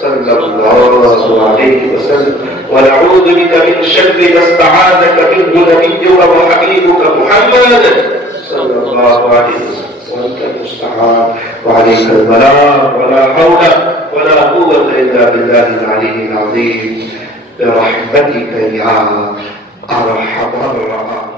صلى الله عليه وسلم، ونعوذ بك من شر ما استعاذك منه نبيك وحبيبك محمد صلى الله عليه وسلم، وأنت المستعان وعليك البلاغ، ولا حول ولا قوة إلا بالله العلي العظيم، برحمتك يا أرحم الراحمين.